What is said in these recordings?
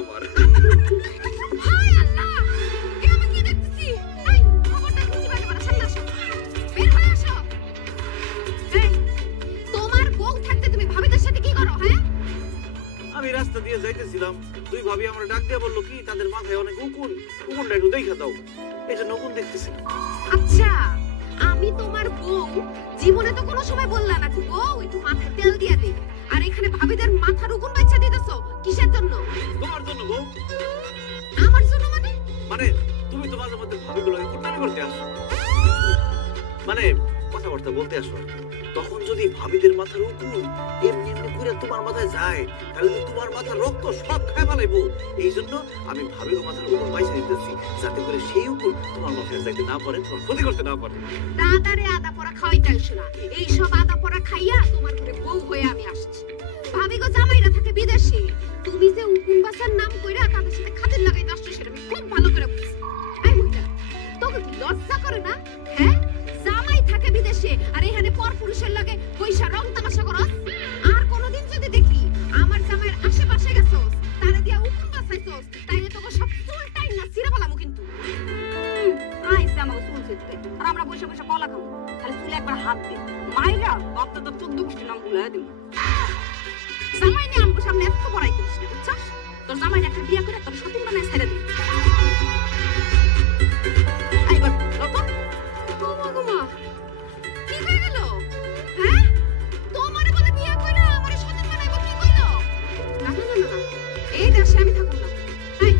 আমার হায় আল্লাহ, এ আমি কি দেখতেছি? এই খবরদার খুঁজে বের করো, সামনে আসো, বের হয়ে আসো। এই তোমার বউ থাকতে তুমি ভাবিদের সাথে কি করো? হ্যাঁ, আমি রাস্তা দিয়ে যাইতেছিলাম, তুই ভাবি আমার ডাক দিয়ে বললো কি তাদের মাথায় অনেক উকুনটা একটু দেখা দাও, এই জন্য উকুন দেখতেছি। আচ্ছা, আমি তোমার বউ, জীবনে তো কোনো সময় বললা না যে বউ একটু মাথায় তেল দিয়ে দে, আর এখানে ভাবিদের মাথার উকুন বাচ্চা দিতেছো কিসের জন্য? তোমার জন্য বউ, আমার জন্য মানে? মানে তুমি তো মাঝে মধ্যে ভাবিগুলোকে কুটনামি করতে আসো, মানে কথাবার্তা বলতে আসো, তখন যদি ভাবিদের মাথার উকুন এমনি এমনি করে তোমার মাথায় যায়, তাহলে তো তোমার মাথার রক্ত সব খায় ফেলাইবো। এই জন্য আমি ভাবির মাথার উকুন বাইছে দিতেছি, যাতে করে সেই উকুন তোমার মাথায় যাইতে না পারে, তোমার ক্ষতি করতে না পারে। দাদারে আদা পড়া খাওয়াইতে আসছো না, এই সব আদা পড়া খাইয়া তোমার ঘরে বউ হয়ে আমি আসছি। ভাবি গো জামাইরা থাকে বিদেশে, তুমি যে উকুন বাসার নাম কইরা তাদের সাথে খাতির লাগাইতে আসছো সেটা আমি খুব ভালো করে বুঝছি। এই মহিলা, তোকে কি লজ্জা করে না? হ্যাঁ, জামাই থাকে বিদেশে আর এখানে পরপুরুষের লাগে পয়সা রং তামাশা করস। আর কোনোদিন যদি দেখি আমার জামাইয়ের আশেপাশে গেছস, তারে দিয়া উকুন বাসাইছস, তাইলে তোকে সব চুল টাইম না ছিঁড়ে ফেলামু কিন্তু। আইসে আমাকে চুল ছিঁড়তে, আর আমরা বসে বসে কলা খাবো, খালি চুলে একবার হাত দে মাইরা বাপটা তো 14 গোষ্ঠীর নাম ভুলে দিব। জামাই নিয়ে আমার সামনে এত বড়াই করিস না, বুঝছস? তোর জামাই একটা বিয়া করে তোর সতীন বানায় ছেড়ে দিবি। আইবার লতো ওমা গোমা, কি হয়ে গেল? হ্যাঁ, তোমারে বলে বিয়া কইরা আমারে সতীন বানাইবো, কি কইলো? না না না না, এই দেশে আমি থাকুম না। এই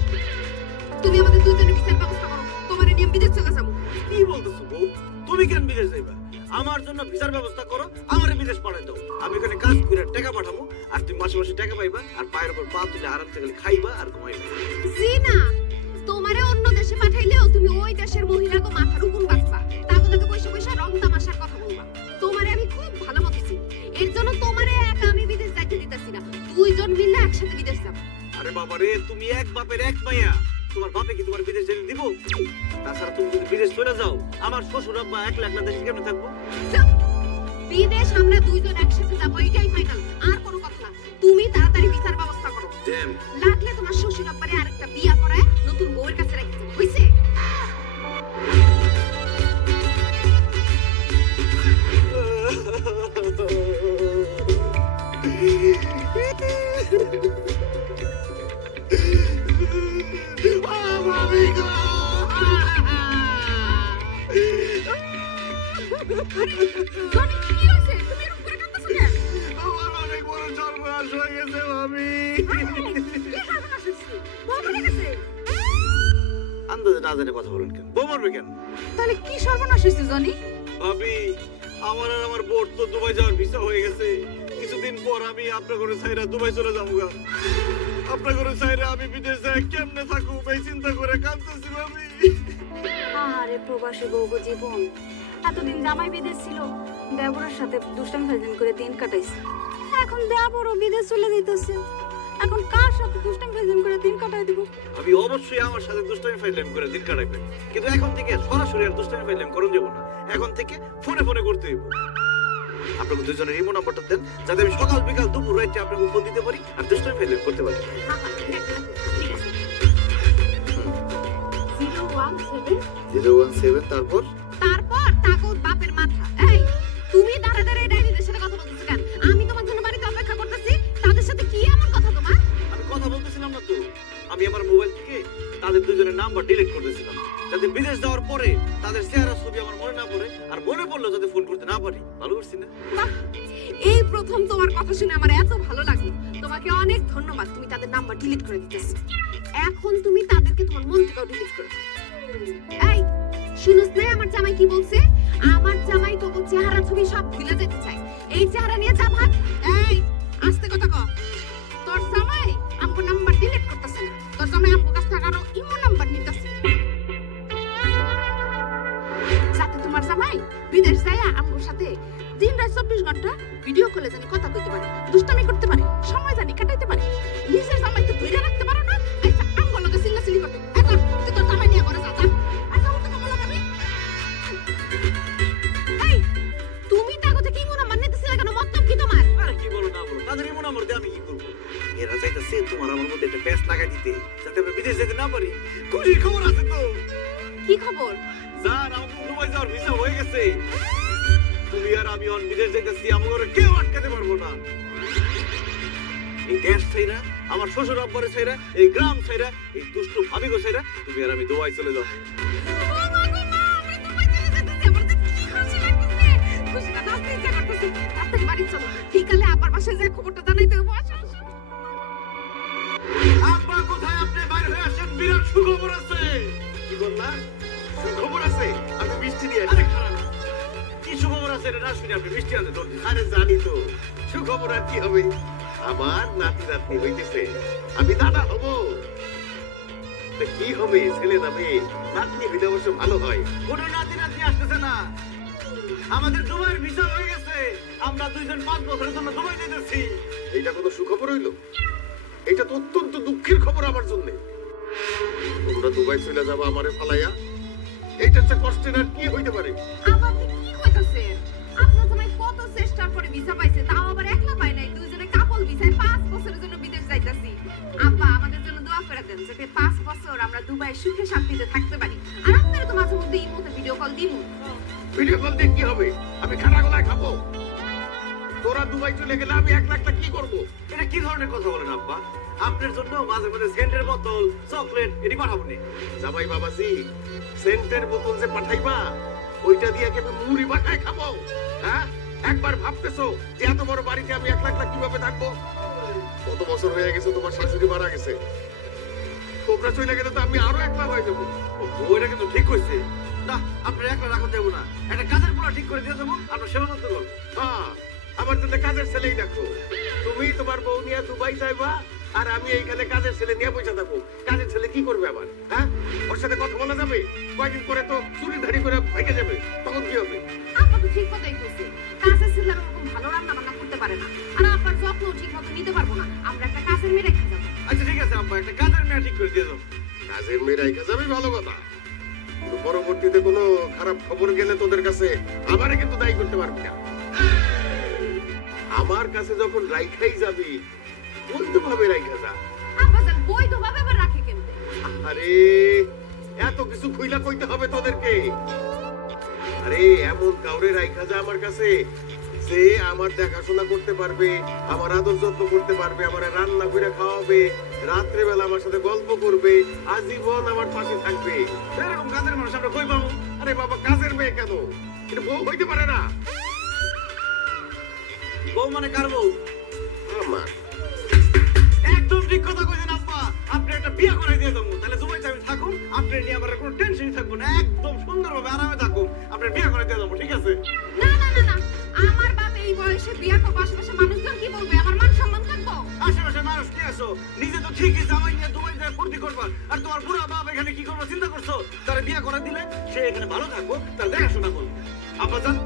তুমি আমাদের দুইজনের বিচার ব্যবস্থা করো, তোমারে নিয়ে বিদেশ চলে যাবো। কি বলতেছো বউ, তুমি কেন বিদেশ যাইবা? আমার জন্য ভিসার ব্যবস্থা করো, আমারে বিদেশ পাঠাই দাও, আমি এখানে কাজ করে টাকা পাঠাবো, আর তুমি মাসে মাসে টাকা পাইবা, আর পায়ের উপর পা তুলে আরাম থেকে খাইবা আর ঘুমাইবা। জি না, তোমারে অন্য দেশে পাঠাইলেও তুমি ওই দেশের মহিলাকে মাথার উকুন বাঁচবা, তাগুলোকে পয়সা পয়সা রং তামাশার কথা বলবা। তোমারে আমি খুব ভালো মতো চিনি, এর জন্য তোমারে একা আমি বিদেশ যাইতে দিতেছি না, দুইজন মিলে একসাথে বিদেশ যাব। আরে বাবা রে, তুমি এক বাপের এক মাইয়া, তোমার বাপে কি তোমার বিদেশ যেতে দিব? তাছাড়া তুমি যদি বিদেশ চলে যাও, আমার শ্বশুর আব্বা একলা একলা দেশে কেমনে থাকবো? চুপ! বিদেশ আমরা দুইজন একসাথে যাবো, এটাই ফাইনাল, আর কোনো কথা না। তুমি তাড়াতাড়ি বিচার ব্যবস্থা করো, লাগলে তোমার শ্বশুর আব্বারে আরেকটা বিয়া করায় নতুন বউয়ের কাছে রেখে দেবো, হইছে? জনি, কি হইছে? তুমি এরকম করে কাঁদতেছো কেন? আমার অনেক বড় সর্বনাশ হয়ে গেছে ভাবি। কি সর্বনাশ হইছে? বউ মরে গেছে? আন্দাজে না জানে কথা বলেন কেন? বউ মরবে কেন? তাহলে কি সর্বনাশ হইছে জনি? ভাবি, আমার আর আমার বোর তো দুবাই যাওয়ার ভিসা হয়ে গেছে, কিছুদিন পর আমি আপনার ঘরে ছাইরা দুবাই চলে যাবো গা। আপনার ঘরে ছাইরা আমি বিদেশ যাই কেমনে থাকুম এই চিন্তা করে কাঁদতেছি ভাবি। আরে প্রবাসী বউগো জীবন, এতদিন জামাই বিদেশ ছিল, দেবরের সাথে দুষ্টামি ফাজলামি করে দিন কাটাইছে, এখন দেবরও বিদেশ চলে যাইতেছে, এখন কার সাথে দুষ্টামি ফাজলামি করে দিন কাটাই দিব? আমি অবশ্যই আমার সাথে দুষ্টামি ফাইলাম করে দিন কাটাইবেন, কিন্তু এখন থেকে সরাসরি আর দুষ্টামি ফাইলাম করুন যাব না, এখন থেকে ফোনে ফোনে করতে হইব। আপনাকে দুজনের ইমো নাম্বারটা দেন, যাতে আমি সকাল বিকাল দুপুর রাতে আপনাকে ফোন দিতে পারি আর দুষ্টামি ফাইলাম করতে পারি। ঠিক আছে। 017 017 তারপর তারপর তাকো বাপের মাথা। এই তুমি দাঁড়া দাঁড়া এই ডাইনিদের সাথে কথা বলতেছো কেন? আমি তোমার জন্য বাড়িতে অপেক্ষা করতেছি, তাদের সাথে কি এমন কথা তোমার? আমি কথা বলতেছিলাম না তো, আমি আমার মোবাইল থেকে তাদের দুজনের নাম্বার ডিলিট করতেছিলাম, যাতে বিদেশ যাওয়ার পরে তাদের চেহারা ছবি আমার মনে না পড়ে, আর মনে পড়লো যাতে ফোন করতে না পারি। ভালো করছি না? বাহ, এই প্রথম তোমার কথা শুনে আমার এত ভালো লাগলো। তোমাকে অনেক ধন্যবাদ, তুমি তাদের নাম্বার ডিলিট করে দিতেছো। এখন তুমি তাদেরকে তোমার মন থেকেও ডিলিট করে দাও। এই শুনুস না আমার জামাই কি বলছে? আমার জামাই তো চেহারা ছবি সব ভুলে যেতে চায়, এই চেহারা নিয়ে যা ভাগ। এই আস্তে কথা কও, তোর জামাই আমগো নাম্বার ডিলিট করতেছে না, তোর জামাই আমগো কাছ থেকে আরো ইমো নাম্বার নিতেছে, যাতে তোমার জামাই বিদেশ যায় আমগোর সাথে দিন রাত 24 ঘন্টা ভিডিও কলে জানি কথা কইতে পারে, দুষ্টামি করতে পারে, সময় জানি কাটাইতে পারে। নিজের জামাই তো ধরে রাখতে পারো না, আচ্ছা আমগো লগে সিল্লাসিলি করতে। এখন তুই তোর জামাই নিয়ে করে যা যা। আর যাবো তো কমলা ভাবি। এই তুমি তাগতে কি মনে মানে নিতেছিলে কেন? মতলব কি তোমার? আরে কি বলো না বলো, তাদের ইমো নাম্বার দিয়ে আমি কি করবো? এরা চাইতেছে তোমার আমার মধ্যে একটা প্যাচ লাগাই দিতে। দিতে, যাতে আমরা বিদেশ যেতে না পারি। খুশির খবর আছে তো? কি খবর? স্যার, আমাকে দুবাই যাওয়ার ভিসা হয়ে গেছে। তুমি আর আমি অন বিদেশ যেতেছি, আমাকে কেউ আটকাতে পারবো না। এই দেশ ছাইরা, আমার শ্বশুর আব্বারে ছাইরা, এই গ্রাম ছাইরা, এই দুষ্টু ভাবিগো ছাইরা তুমি আর আমি দুবাই চলে যাবো। ও মা গো মা, আমি দুবাই চলে যেতেছি। আমার তো কি খুশি লাগতেছে, খুশিটা নাচতে ইচ্ছা করতেছে। তাড়াতাড়ি বাড়ি চলো, বিকালে আব্বার বাসায় যাই খবরটা জানাইতে হবে। আসো, আসো। আব্বা কোথায়? আপনি বাইরে হয়ে আসেন, বিরাট সুখবর আছে। কি বললা? সুখবর আছে? আমি মিষ্টি দিয়ে আসি। কি সুখবর আছে এটা না শুনে আপনি মিষ্টি আনতে দৌড়? আরে জানি তো, সুখবর আর কি হবে? আমার নাতি নাতনি হইতেছে, আমি দাদা হব। তা কি হবে? ছেলে না মেয়ে? নাতনি হইলে অবশ্য ভালো হয়। কোনো নাতি নাতনি আসতেছে না, আমাদের দুবাইয়ের ভিসা হয়ে গেছে। আমরা দুইজন 5 বছরের জন্য দুবাই যেতেছি। এইটা কোনো সুখবর হইলো? এটা তো অত্যন্ত দুঃখের খবর আমার জন্য। তোমরা দুবাই চলে যাবো আমারে ফালাইয়া, এইটা হচ্ছে কষ্টের আর কি হইতে পারে? আব্বা, আপনি কি কইতাছেন? আপনার জামাই কত চেষ্টার পরে ভিসা পাইছে, তাও আবার একলা পায় নাই, দুইজনে কাপল ভিসায় 5 বছরের জন্য বিদেশ যাইতাছি। আব্বা, আমাদের জন্য দোয়া করে দেন, যাতে 5 বছর আমরা দুবাই সুখে শান্তিতে থাকতে পারি। আর আপনারা তো মাঝে মধ্যে ইমোতে ভিডিও কল দিমু। ভিডিও কল দিয়ে কি হবে? আমি খানা গলায় খাবো? তোরা দুবাই চলে গেলে আমি 1 লাখ টাকা কি করবো? এটা কি ধরনের কথা বলেন আব্বা? আপনার জন্য মাঝে মাঝে সেন্টের বোতল, চকলেট এটি পাঠাবো নি। জামাই বাবাজি, সেন্টের বোতল যে পাঠাইবা, ওইটা দিয়ে কি আমি মুড়ি মাখায় খাবো? হ্যাঁ, একবার ভাবতেছো যে এত বড় বাড়িতে আমি 1 লাখ টাকা কিভাবে থাকবো? কত বছর হয়ে গেছে তোমার শাশুড়ি মারা গেছে, তোমরা চলে গেলে তো আমি আরো 1 লাখ হয়ে যাবো। ওইটা কিন্তু ঠিক হয়েছে না, আপনার 1 লাখ রাখা যাবো না, একটা কাজের পোলা ঠিক করে দিয়ে দেবো, আপনার সেবা করতে পারবো। হ্যাঁ, আমার জন্য কাজের ছেলেই দেখো। তুমি তোমার বউ নিয়ে দুবাই যাইবা, আর আমি এইখানে কাজের ছেলে নিয়ে বসে থাকবো। কাজের ছেলে কি করবে আবার? হ্যাঁ, ওর সাথে কথা বলা যাবে? কয়েকদিন পরে তো চুরি ধারি করে ভেঙে যাবে, তখন কি হবে? আব্বা তো ঠিক কথাই কইছে, কাজের ছেলে এরকম ভালো রান্না বান্না করতে পারে না, আর আব্বার যত্ন ঠিক মতো নিতে পারবো না। আমরা একটা কাজের মেয়ে রেখে যাবো। আচ্ছা ঠিক আছে আব্বা, একটা কাজের মেয়ে ঠিক করে দিয়ে দাও। কাজের মেয়ে রেখে যাবে, ভালো কথা। তো পরবর্তীতে কোনো খারাপ খবর গেলে তোদের কাছে আমারে কিন্তু দায়ী করতে পারবি না। আমার কাছে যখন রাইখাই যাবি, বৈধভাবে রাইখা যা। আব্বা জান বৈধভাবে আবার রাখে কেমনে? আরে এত কিছু খুইলা কইতে হবে তোদেরকে? আরে এমন কাউরে রাইখা যা আমার কাছে, যে আমার দেখাশোনা করতে পারবে, আমার আদর যত্ন করতে পারবে, আমার রান্না করে খাওয়াবে, রাত্রে বেলা আমার সাথে গল্প করবে, আজীবন আমার পাশে থাকবে। এরকম কাজের মানুষ আমরা কই পাবো? আরে বাবা, কাজের মেয়ে কেন? এটা বউ হইতে পারে না? বউ মানে কার বউ? আমার। একদম ঠিক কথা কইছেন আব্বা, আপনি একটা বিয়ে করে দিয়ে দেবো, তাহলে দুবাইতে আমি থাকুন, আপনার নিয়ে আমার কোনো টেনশনই থাকবো না, একদম সুন্দরভাবে আরামে থাকুন, আপনার বিয়ে করে দিয়ে দেবো, ঠিক আছে? না না না না, আমার বাপ এই বয়সে বিয়ে করবো, আশেপাশে মানুষজন কি বলবে? আমার মান সম্মান থাকবো? আশেপাশে মানুষ কি আছো? নিজে তো ঠিকই জামাই নিয়ে দুবাই যায় ফুর্তি করবা, আর তোমার বুড়া বাপ এখানে কি করবো চিন্তা করছো? তার বিয়ে করে দিলে সে এখানে ভালো থাকবো, তার দেখাশোনা করবো। আব্বা জান,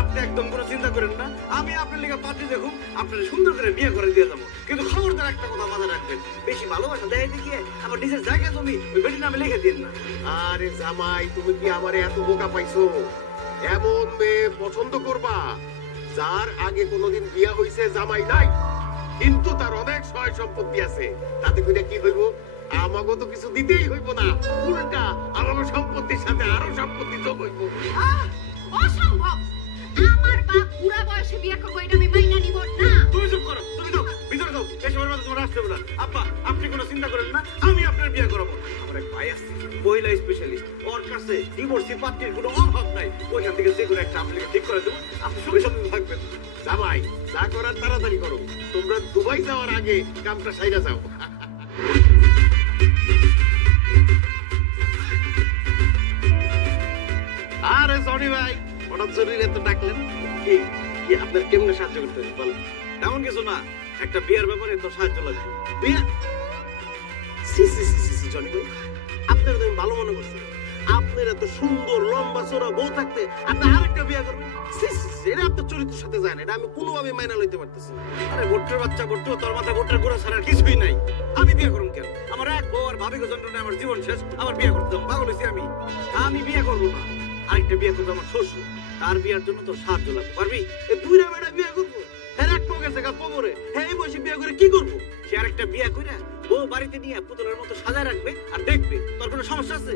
আপনি একদম কোনো চিন্তা করেন না, আমি আপনার লিগে পাত্রী দেখুন, আপনার সুন্দর করে বিয়ে করে দিয়ে যাবো। কিন্তু খবরদার একটা কথা মাথায় রাখবেন, বেশি ভালোবাসা দেয় দেখিয়ে আমার নিজের জায়গা জমি ওই বেটির নামে লিখে দিন না। আরে জামাই, তুমি কি আমারে এত বোকা পাইছো? এমন মেয়ে পছন্দ করবা যার আগে কোনোদিন বিয়ে হইছে, জামাই নাই, কিন্তু তার অনেক সয় সম্পত্তি আছে। তাতে করে কি হইব? আমাকে তো কিছু দিতেই হইব না, উল্টা আমার সম্পত্তির সাথে আরো সম্পত্তি যোগ হইব। অসম্ভব! আমার বাপ বুড়া বয়সে বিয়ে করবো, এটা আমি মাইনা নিব না। তুমি চুপ করো, তুমি তো ভিতরে যাও, এসবের মধ্যে তোমার আসতে হবে না। আব্বা, আপনি কোনো চিন্তা করেন না, আমি আপনার বিয়ে করাবো। আমার এক ভাই আছে, মহিলা স্পেশালিস্ট, ওর কাছে ডিভোর্সি পাত্রীর কোনো অভাব নাই। ওইখান থেকে যে কোনো একটা আপনাকে ঠিক করে দেবো, আপনি সুখে শান্তিতে থাকবেন। জামাই, যা করার তাড়াতাড়ি করো, তোমরা দুবাই যাওয়ার আগে কামটা সাইরা যাও। আরে সরি ভাই, হঠাৎ জরুরি এত ডাকলেন? কি কি আপনার কেমনে সাহায্য করতে হবে বলেন? তেমন কিছু না, একটা বিয়ের ব্যাপারে তো সাহায্য লাগবে। বিয়ে? সি সি সি সি জনি ভাই, আপনার তো আমি ভালো মনে করছি, আপনার এত সুন্দর লম্বা চোরা বউ থাকতে আপনি আরেকটা বিয়ে করবেন? সি সি সি, এটা আপনার চরিত্রের সাথে যায় না, এটা আমি কোনোভাবে মাইনা লইতে পারতেছি না। আরে ভোটের বাচ্চা ভোট্টু, তোর মাথায় ভোটের গোড়া ছাড়া কিছুই নাই। আমি বিয়ে করুন কেন? আমার এক বউ আর ভাবিকে যন্ত্রণায় আমার জীবন শেষ, আমার বিয়ে করতে হবে? পাগল হয়েছি আমি? আমি বিয়ে করবো না, আরেকটা বিয়ে করবো আমার শ্বশুর, তার বিয়ের জন্য তোর সাহায্য লাগবে, পারবি? এই বুড়া বেড়া বিয়ে করবো, হ্যাঁ এক পকেছে গা কোমরে, হ্যাঁ এই বসে বিয়ে করে কি করবো? সে আরেকটা বিয়ে কইরা বউ বাড়িতে নিয়ে পুতুলের মতো সাজায় রাখবে আর দেখবে, তোর কোনো সমস্যা আছে?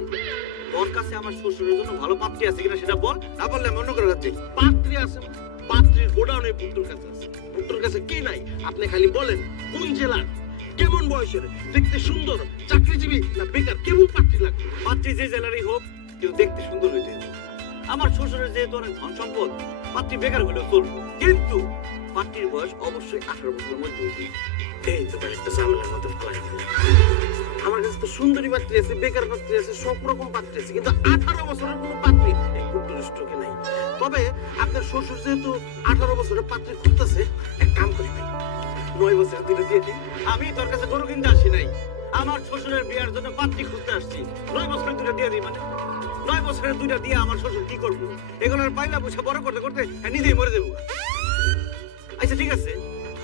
তোর কাছে আমার শ্বশুরের জন্য ভালো পাত্রী আছে কিনা সেটা বল, না বললে আমি অন্য করে যাচ্ছি। পাত্রী আছে, পাত্রীর গোডাউন এই পুত্রের কাছে আছে। পুত্রের কাছে কি নাই আপনি খালি বলেন কোন জেলার, কেমন বয়সের, দেখতে সুন্দর, চাকরিজীবী না বেকার, কেমন পাত্রী লাগবে? পাত্রী যে জেলারই হোক কিন্তু দেখতে সুন্দর হইতে হবে। আমার শ্বশুরের যেহেতু অনেক ধন সম্পদ, পাত্রী বেকার হলেও চলবে, কিন্তু পাত্রীর বয়স অবশ্যই 18 বছরের মধ্যে হইতে হবে। এই তো একটা ঝামেলার মতো ফেলাই দিলেন। আমার কাছে তো সুন্দরী পাত্রী আছে, বেকার পাত্রী আছে, সব রকম পাত্রী আছে, কিন্তু 18 বছরের কোনো পাত্রী এই পুত্রের স্টকে নাই। তবে আপনার শ্বশুর যেহেতু 18 বছরের পাত্রী খুঁজতেছে, এক কাম করি ভাই, 9 বছরের দুটো দিয়ে দিই। আমি তোর কাছে গরু কিনতে আসি নাই, আমার শ্বশুরের বিয়ার জন্য পাত্রী খুঁজতে আসছি। 9 বছরের দুটো দিয়ে দিই মানে 9 বছরের দুইটা দিয়ে আমার শ্বশুর কি করবো? এগুলোর পাইলা পয়সা বড় করতে করতে নিজেই মরে দেবো। আচ্ছা ঠিক আছে,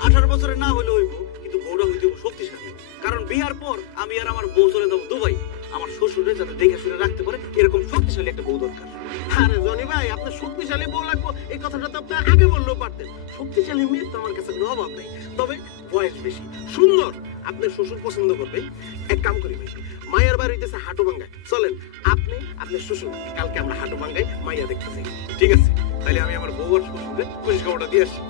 18 বছরের না হলে হইব, কিন্তু বউটা হইতে হইব শক্তিশালী। কারণ বিয়ার পর আমি আর আমার বউ চলে যাবো দুবাই, আমার শ্বশুরে যাতে দেখে শুনে রাখতে পারে এরকম শক্তিশালী একটা বউ দরকার। আরে জনি ভাই, আপনার শক্তিশালী বউ লাগবো এই কথাটা তো আপনি আগে বললেও পারতেন। শক্তিশালী মেয়ে তো আমার কাছে কোনো অভাব নেই, তবে বয়স বেশি, সুন্দর, আপনার শ্বশুর পছন্দ করবে। এক কাম করি ভাই, মায়ের বাড়ি হইতেছে হাটুভাঙ্গায়, চলেন আপনি আপনার শ্বশুর কালকে আমরা হাটুভাঙ্গায় মাইয়া দেখতেছি। ঠিক আছে, তাহলে আমি আমার বউ আর শ্বশুরে খুশি খবরটা দিয়ে আসি।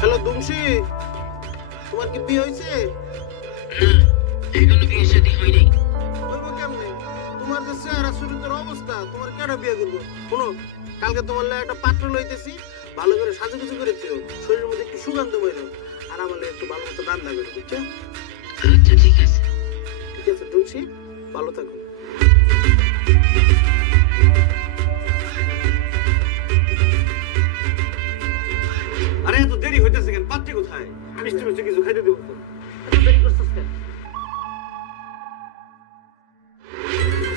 হ্যালো দুমসি, তোমার কি বিয়ে হয়েছে? এখনো বিয়ে শাদী হয়নি। হইব কেমনে? তোমার যে চেহারা চরিত্রের অবস্থা, তোমার কেন বিয়ে করবো? শোনো, কালকে তোমার লাগে একটা পাত্র লইতেছি, ভালো করে সাজুগুজু করে দিও, শরীরের মধ্যে একটু সুগন্ধ মাইরো, আর আমার লাগে একটু ভালো মতো রান্না করে, বুঝছো? আচ্ছা ঠিক আছে। ঠিক আছে দুমসি, ভালো থাকো। আরে এত দেরি হইতেছে কেন? পাত্রী কোথায়? মিষ্টি মিষ্টি কিছু খাইতে দেবো তো। এত দেরি করছিস কেন?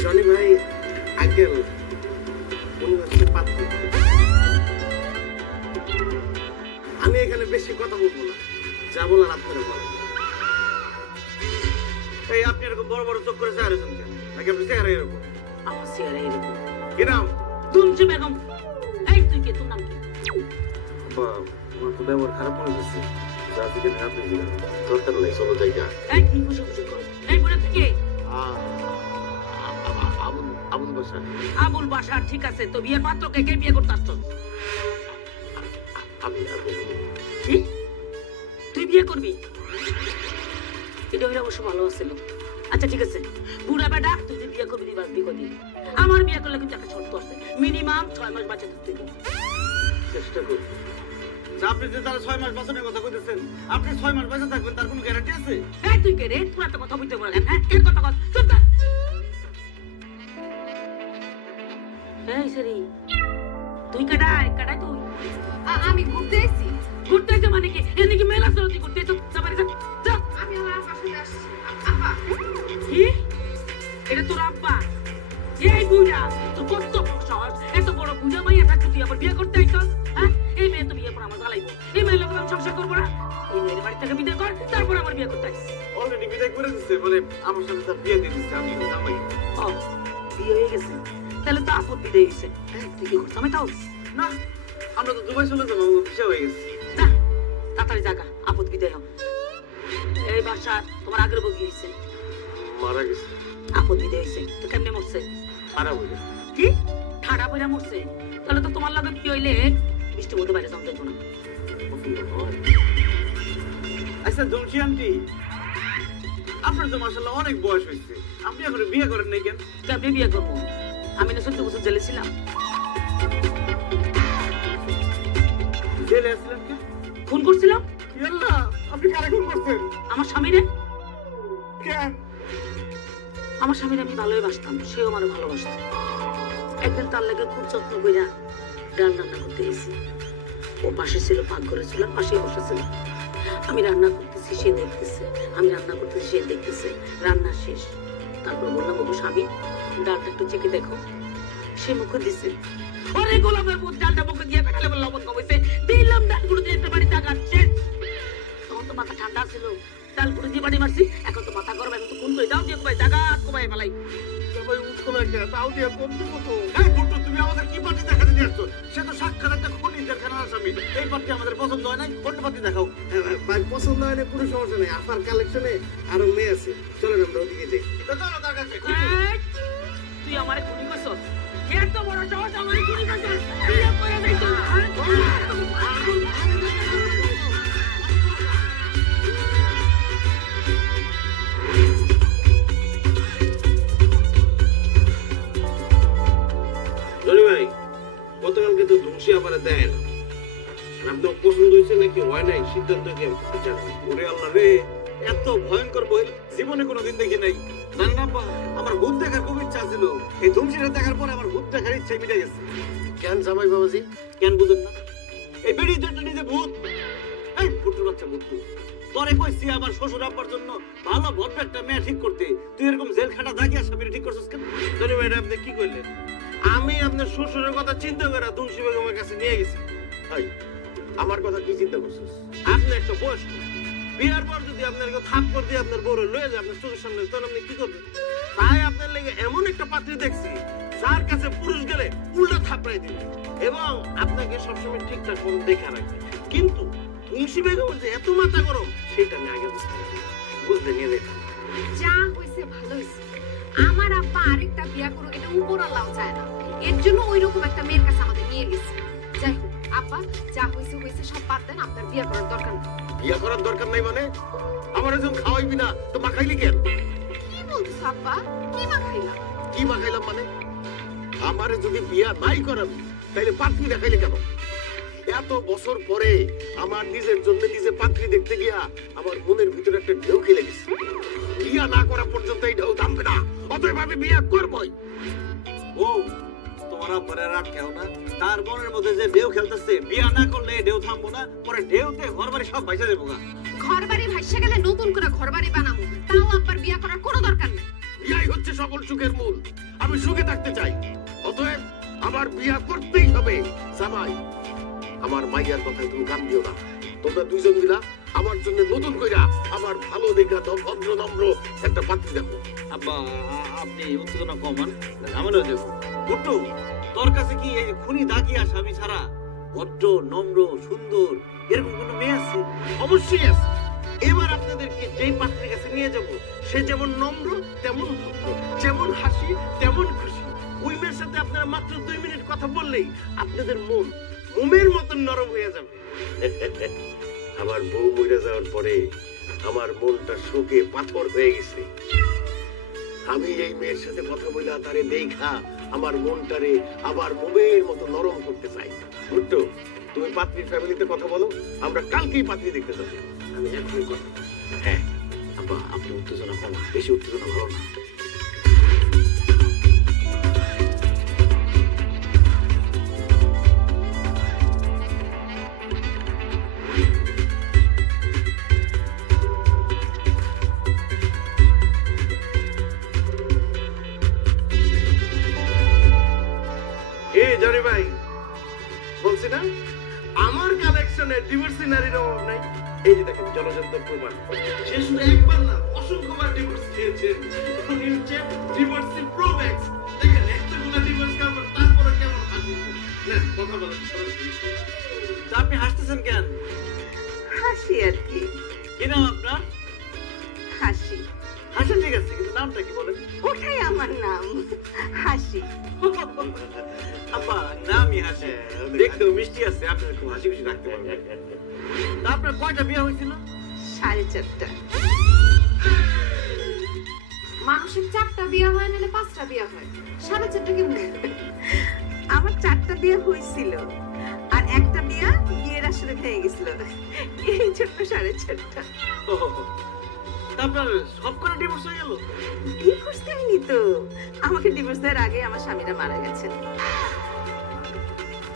জনি ভাই, আঙ্কেল উনি হচ্ছে পাত্র। আমি এখানে বেশি কথা বলবো না, যা বলার আপনারা বলেন। এই আপনি এরকম বড় বড় চোখ করে চেহারা কেন? নাকি আপনি চেহারা এরকম? আমার চেহারা এরকম। কি নাম? দুমসি বেগম। এই তুই কে? তোর নাম কি? আমার তো ব্যবহার খারাপ মনে হচ্ছে, যা থেকে আপনি দরকার নাই, চলো জায়গা। এই তুই খুশি খুশি কর। এই বলে তুই কে? আবুল বাসার। আবুল বাসার, ঠিক আছে। তো বিয়ের পাত্রকে কে বিয়ে করতে আসছস? কি? তুই বিয়ে করবি? এটা হইলে অবশ্য ভালো আছিল। আচ্ছা ঠিক আছে, বুড়া বেটা, তুই যে বিয়ে করবি তুই বাঁচবি কদিন? আমার বিয়ে করলে কিন্তু একটা শর্ত আছে, মিনিমাম 6 মাস বাঁচে থাকতে হবে। চেষ্টা করুন। আপনি যে তারা 6 মাস বাঁচানোর কথা কইতেছেন, আপনি 6 মাস বাঁচা থাকবেন তার কোনো গ্যারান্টি আছে? এই তুই কে রে? তোর একটা কথা বলতে বলেন, হ্যাঁ? এর কথা কর, চুপ থাক। এই সেরি, তুই কাটাই কাটাই তুই আমি ঘুরতে এসেছি। ঘুরতে এসে মানে কি? এনে কি মেলা চলতি ঘুরতে এসে? যাবারে যা, যা। আমি আমার আব্বার সাথে আসছি। আব্বা, কি? এটা তোর আব্বা? এই বুড়া, তোর কত বড় সাহস? এত বড় বুড়া মাইয়া থাকতে তুই আবার বিয়ে করতে আইছস? হ্যাঁ? এই মেয়ে তো বিয়ে করে আমার জ্বালাইবো। এই মেয়ের লোকের আমি সংসার করবো না। এই মেয়ের বাড়ি থেকে বিদায় কর, তারপর আমার বিয়ে করতে আইস। অলরেডি বিদায় করে দিচ্ছে, মানে আমার সাথে তার বিয়ে দিয়ে দিচ্ছে, আমি জামাই। ও, বিয়ে হয়ে গেছে, তাহলে তো আপদ বিদায় হয়েছে। তুই কি করছ? আমি তাও না, আমরা তো দুবাই চলে যাবো, আমার ভিসা হয়ে গেছে। যা, তাড়াতাড়ি জাগা, আপদ বিদায় হোক। এই বাসা তোমার আগের বউ কি হয়েছে? মারা গেছে। আপদ বিদায় হয়েছে তো কেমনে মরছে? মারা বলে। কি? ঠাডা বইরা মরছে? তাহলে তো তোমার লাগে কি হইলে বৃষ্টি মধ্যে বাইরে যাওয়া যেত না। আচ্ছা জমশি আন্টি, আপনার তো মাশাআল্লাহ অনেক বয়স হয়েছে, আপনি এখন বিয়ে করেন নাই কেন? কেমনে বিয়ে করবো? আমি না 14 বছর জেলে ছিলাম। জেলে আসলেন কেন? খুন করছিলাম ইয়াল্লাহ, আপনি কারে খুন করছেন? আমার স্বামীরে। কেন? আমার স্বামীর আমি ভালোই বাসতাম, সেও আমার ভালোবাসত। একদিন তার লাগে খুব যত্ন কইরা ডাল রান্না করতে গেছি। ও পাশে ছিল, পাকঘরে ছিল, পাশেই বসে ছিল। আমি রান্না করতেছি, সে দেখতেছে, আমি রান্না করতেছি, সে দেখতেছে। রান্না শেষ, তারপর বললাম, ওগো স্বামী, ডালটা একটু চেখে দেখো। সে মুখে দিছে, ওরে গোলাপের পুত, ডালটা মুখে দিয়ে দেখালে বলে লবণ কমেছে। দিলাম ডালগুলো দিয়ে একটা বাড়ি টাকা শেষ। তখন তো তো মাথা ঠান্ডা ছিল, ডাল করে দিয়ে বাড়ি মারছি, এখন তো মাথা গরম, এখন তো কোন কই দাও দিয়ে কমাই জায়গা কমাই ফেলাই। জামাই উঠো না কে, তাও দিয়ে করতে কত। এই ফুটু, তুমি আমাদের কি পার্টি দেখাতে নিয়ে আসছো? সে তো সাক্ষাৎ একটা খুনি জেলখানার আসামি। এই পার্টি আমাদের পছন্দ হয় নাই, অন্য পার্টি দেখাও। ভাই পছন্দ হয় না কোনো সমস্যা নেই, আফার কালেকশনে আরো মেয়ে আছে, চলেন আমরা ওদিকে যাই। তো চলো তার কাছে। এই, তুই আমারে খুনি করছস? এত বড় সাহস আমারে খুনি করছস? বিয়ে করে যাইতো। জনি ভাই, গতকালকে তো ধুমসি আবার দেয় না, আপনার পছন্দ হয়েছে নাকি হয় নাই সিদ্ধান্ত কি আমি জানি। ওরে আল্লাহ রে, এত ভয়ঙ্কর বই জীবনে কোনোদিন দেখি নাই। জানেন আব্বা, আমার ভূত দেখার খুব ইচ্ছা ছিল। এই ধুমসিটা দেখার পরে আমার ভূত দেখার ইচ্ছা মিটে গেছে। কেন জামাই বাবাজি? কেন বুঝেন না? এই বেড়ি দুটো নিজে ভূত। এই ফুটুর বাচ্চা ভূত, তোরে কইছি আমার শ্বশুর আব্বার জন্য ভালো ভদ্র একটা মেয়ে ঠিক করতে, তুই এরকম জেলখানা দাগি আসামি ঠিক করছিস কেন? জনি ভাই, এটা আপনি কি করলেন? আমি আপনার শ্বশুরের কথা চিন্তা করে ধুমসি বেগমের কাছে নিয়ে গেছি। ভাই, আমার কথা কি চিন্তা করছিস? আপনি একটা বয়স্ক, বিয়ার পর যদি আপনার কেউ থাপ্পড় দিয়ে আপনার বউরে লয়ে যায় আপনার চোখের সামনে, তখন আপনি কি করবেন? তাই আপনার লেগে এমন একটা পাত্রী দেখছি যার কাছে পুরুষ গেলে উল্টা থাপড়াই দিবে এবং আপনাকে সবসময় ঠিকঠাক মতো দেখে রাখবে। কিন্তু তুলসী বেগমের যে এত মাথা গরম, সেটা আমি আগে বুঝতে পারি। বুঝতে নিয়ে দেখুন, যা হইছে ভালো হইছে। আমার আব্বা আরেকটা বিয়া করুক, এটা উপর আল্লাহ চায় না। এর জন্য ওইরকম একটা মেয়ের কাছে আমাদের নিয়ে গেছে। যাই হোক আব্বা, যা হইছে হইছে, সব বাদ দেন, আপনার বিয়া করার দরকার নেই। বিয়া করার দরকার নাই মানে? আমার একজন খাওয়াইবি না তো মাখাইলি কেন? কি বলতেছো আব্বা? কি মাখাইলা? কি মাখাইলাম মানে? আমারে যদি বিয়া নাই করাবি তাইলে পাত্রী দেখাইলে কেন? এত বছর পরে আমার নিজের জন্য নিজে পাত্রী দেখতে গিয়া আমার মনের ভিতরে একটা ঢেউ খেলে গেছে। বিয়া না করা পর্যন্ত এই ঢেউ থামবে না, অতএব আমি বিয়া করবই। ও, তোমার আব্বারে রাত খেও না। তার মনের মধ্যে যে ঢেউ খেলতেছে, বিয়া না করলে ঢেউ থামবো না, পরে ঢেউতে ঘর বাড়ি সব ভাইসা দেবো গা। ঘর বাড়ি ভাইসা গেলে নতুন করে ঘর বাড়ি বানাবো, তাও আব্বার বিয়া করার কোনো দরকার নেই। বিয়াই হচ্ছে সকল সুখের মূল। আমি সুখে থাকতে চাই, অতএব আমার বিয়া করতেই হবে। জামাই, আমার মাইয়ার কথায় তুমি কান দিও না। তোমরা দুইজন মিলা আমার জন্য নতুন কইরা আমার ভালো দেখা ভদ্র নম্র একটা পাত্রী দেখো। আব্বা, আপনি উত্তেজনা কমান, ঝামেলা হয়ে যাবো। গুট্টু, তোর কাছে কি এই খুনি দাগি আসামি ছাড়া ভদ্র নম্র সুন্দর এরকম কোনো মেয়ে আছে? অবশ্যই আছে। এবার আপনাদেরকে যেই পাত্রের কাছে নিয়ে যাব, সে যেমন নম্র তেমন ভদ্র, যেমন হাসি তেমন খুশি। ওই মেয়ের সাথে আপনারা মাত্র 2 মিনিট কথা বললেই আপনাদের মন মোমের মতন নরম হয়ে যাবে। আমার বউ মরে যাওয়ার পরে আমার মনটা শোকে পাথর হয়ে গেছে। আমি এই মেয়ের সাথে কথা বলে তারে দেখা আমার মনটারে আবার মোমের মতো নরম করতে চাই। বুঝতো, তুমি পাত্রীর ফ্যামিলিতে কথা বলো, আমরা কালকেই পাত্রী দেখতে যাবো। আমি এখনই কথা। হ্যাঁ আব্বা, আপনি উত্তেজনা কমান, বেশি উত্তেজনা ভালো না। জনি ভাই, বলছি না আমার কালেকশনে ডিভোর্সি নারীর অভাব নাই। এই যে দেখেন জলযন্ত্র প্রমাণ, সে শুধু একবার না অসংখ্যবার ডিভোর্স দিয়েছেন। উনি হচ্ছে ডিভোর্সি প্রো ম্যাক্স। দেখেন এতগুলো ডিভোর্স কারবার, তারপরে কেমন হাসি না কথা বলেন। তা আপনি হাসতেছেন কেন? হাসি আর কি, কি নাম আপনার? হাসি। হাসেন ঠিক আছে, কিন্তু নামটা কি বলেন? ওটাই আমার নাম, হাসি। আব্বা, নামই হাসে, দেখতেও মিষ্টি আছে, আপনার খুব হাসি খুশি রাখতে পারবেন। তা আপনার কয়টা বিয়ে হয়েছিল? 4.5টা। মানুষের 4টা বিয়া হয়, নাহলে 5টা বিয়া হয়, 4.5টা কি মনে? আমার 4টা বিয়ে হয়েছিল, আর একটা বিয়ে বিয়ের আসলে ভেঙে গেছিল, এই জন্য 4.5টা। আপনার সব করে ডিভোর্স হয়ে গেল? ডিভোর্স দেয়নি তো, আমাকে ডিভোর্স দেওয়ার আগে আমার স্বামীরা মারা গেছেন।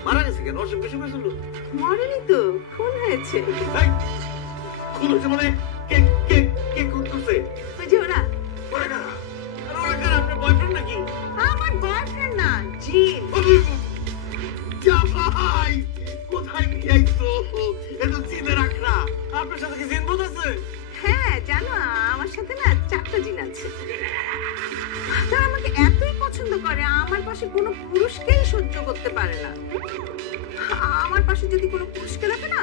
মারা গেছে কেন? অসুখ বিসুখ হয়েছিল? মরেনি তো, খুন হয়েছে। এই, খুন হচ্ছে মানে কে কে কে খুন করছে? ওই যে ওরা। ওরা কারা? আরে ওরা কারা? আপনার বয়ফ্রেন্ড নাকি? আমার বয়ফ্রেন্ড না, জিন। জামাই, কোথায় নিয়ে আইছো? এ তো চিনে রাখ না। আপনার সাথে কি জিন বোধ আছে? পাশে কোনো পুরুষকেই সহ্য করতে পারে না। আমার পাশে যদি কোনো পুরুষকে দেখে না,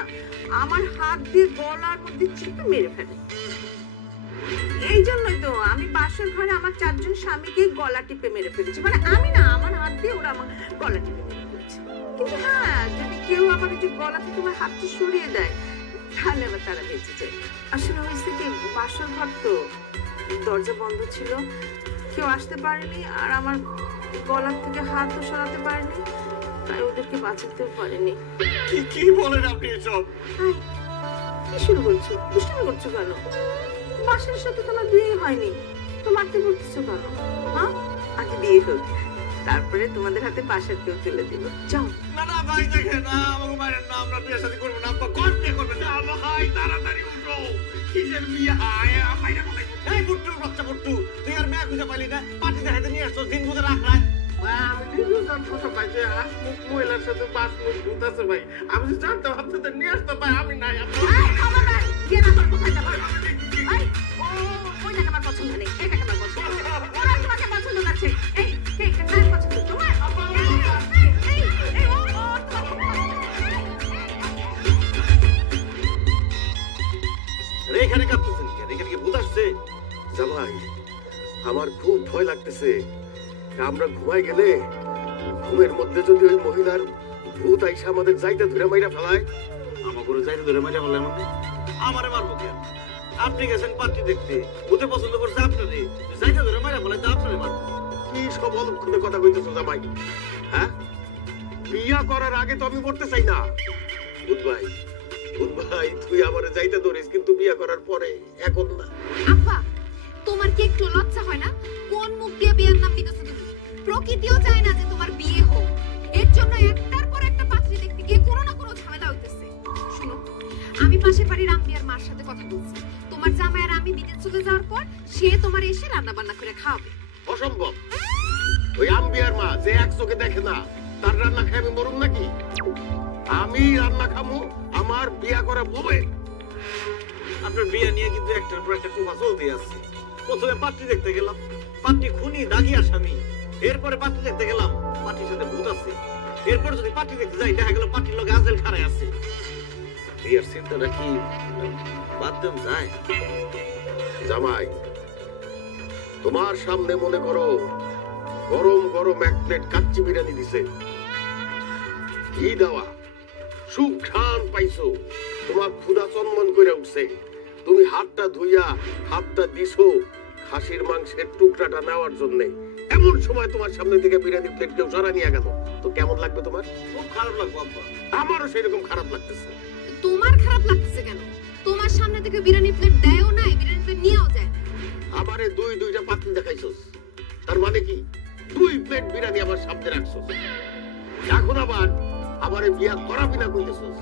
আমার হাত দিয়ে গলার মধ্যে চিপে মেরে ফেলে। এই জন্যই তো আমি বাসর ঘরে আমার 4 জন স্বামীকে গলা টিপে মেরে ফেলেছি। মানে আমি না, আমার হাত দিয়ে ওরা আমার গলা টিপে মেরে ফেলেছে। কিন্তু হ্যাঁ, যদি কেউ আবার ওই যে গলা থেকে আমার হাতটা সরিয়ে দেয়, তাহলে আবার তারা বেঁচে যায়। আসলে হয়েছে কি, বাসর ঘর তো দরজা বন্ধ ছিল, কেউ আসতে পারেনি, আর আমার গলার থেকে হাতও সরাতে পারেনি, তাই ওদেরকে বাঁচাতেও পারেনি। কি বলেন আপনি এসব? এই, কি শুরু করছো? দুষ্টামি করছো কেন? বাসার সাথে তোমার বিয়ে হয়নি, তো মারতে পড়তেছো কেন? হ্যাঁ, আগে বিয়ে হোক, তারপরে তোমাদের হাতে বাসার কেউ তুলে দিব। যাও। না না ভাই, দেখেন না, আমাকে মারেন না, আমরা বিয়ে শাদী করবো না। আব্বা কোন বিয়ে করবেন না? ভাই তাড়াতাড়ি উঠো, কিসের বিয়ে? আমায় বলে এই বুট্টুর বাচ্চা বুট্টু, তুই আর মেয়ে খুঁজে পালি না, পার্টি দেখাতে নিয়ে আসছো, দিন বুঝে রাখ রাখ। আমি নিজেও জানতো না ভাই যে আসমুখ মহিলার সাথে বাসমুখ ভূত আছে ভাই। আমি তো জানতাম আপনাদের নিয়ে আসতাম ভাই, আমি নাই। এই, খবরদার, গিয়ে না তোর কোথায় যাবা? এই, ওইটাকে আমার পছন্দ নেই, এটাকে আমার পছন্দ। ওরা তোমাকে পছন্দ করছে। এই, কার পছন্দ? তোমার? এই, ও তোমাকে আরে এখানে কাঁপতেছেন কেন? এখানে কি ভূত আসছে? জামাই, আমার খুব ভয় লাগতেছে। আমরা ঘুমাই গেলে ঘুমের মধ্যে যদি ওই মহিলার ভূত আইসা আমাদের যাইতে ধরে মাইরা ফেলায়। আমার করে যাইতে ধরে মজা বললেন মানে আমারে মারবো কেন? আপনি গেছেন পার্টি দেখতে, ভূতে পছন্দ করছে আপনারে, যাইতে ধরে মারা বলে তো আপনারে মারবো। কি সব অলক্ষণে কথা কইতেছো জামাই? হ্যাঁ, বিয়া করার আগে তো আমি মরতে চাই না। ভূত ভাই, তুই আমারে যাইতে ধরিস, কিন্তু বিয়া করার পরে, এখন না। আব্বা, তোমার কি একটু লজ্জা হয় না? কোন মুখ দিয়ে বিয়ের নাম দিতেছো তুমি? প্রকৃতিও চায় না যে তোমার বিয়ে হোক, এর জন্য একটার পর একটা পাত্রী দেখতে গিয়ে কোনো না কোনো ঝামেলা হইতেছে। শুনো, আমি পাশের বাড়ির আম্বিয়ার মার সাথে কথা বলছি, তোমার জামাই আর আমি বিদেশ চলে যাওয়ার পর সে তোমার এসে রান্না বান্না করে খাওয়াবে। অসম্ভব। ওই আম্বিয়ার মা যে এক চোখে দেখে না, তার রান্না খাই আমি মরুম নাকি? আমি রান্না খামু আমার বিয়া করা বউয়ে। আপনার বিয়ে নিয়ে কিন্তু একটার পর একটা কুফা চলতে আসছে। প্রথমে পাত্রী দেখতে গেলাম, পাত্রী খুনি দাগি আসামি। এরপরে পাত্রী দেখতে গেলাম, পাত্রীর সাথে ভূত আছে। এরপর যদি পাত্রী দেখতে যাই, দেখা গেল পাত্রীর লোক আজেল খারায় আছে। বিয়ের চিন্তাটা কি বাদ দেন যায়? জামাই, তোমার সামনে মনে করো গরম গরম 1 প্লেট কাচ্চি বিরিয়ানি দিছে, ঘি দেওয়া, সুঘ্রাণ পাইছো, তোমার ক্ষুধা চন্মন করে উঠছে, তুমি হাতটা ধুইয়া হাতটা দিছো খাসির মাংসের টুকরাটা নেওয়ার জন্য। এমন সময় তোমার সামনে থেকে বিরিয়ানি প্লেট কেউ সরা নিয়ে গেল, তো কেমন লাগবে তোমার? খুব খারাপ লাগবে আব্বা। আমারও সেরকম খারাপ লাগতেছে। তোমার খারাপ লাগতেছে কেন? তোমার সামনে থেকে বিরিয়ানি প্লেট দেয়ও নাই, বিরিয়ানি প্লেট নিয়েও যায় না। আমারে দুইটা পাত্রী দেখাইছস, তার মানে কি 2 প্লেট বিরিয়ানি আমার সামনে রাখছস। এখন আবার আমারে বিয়া করাবি না কইতেছস,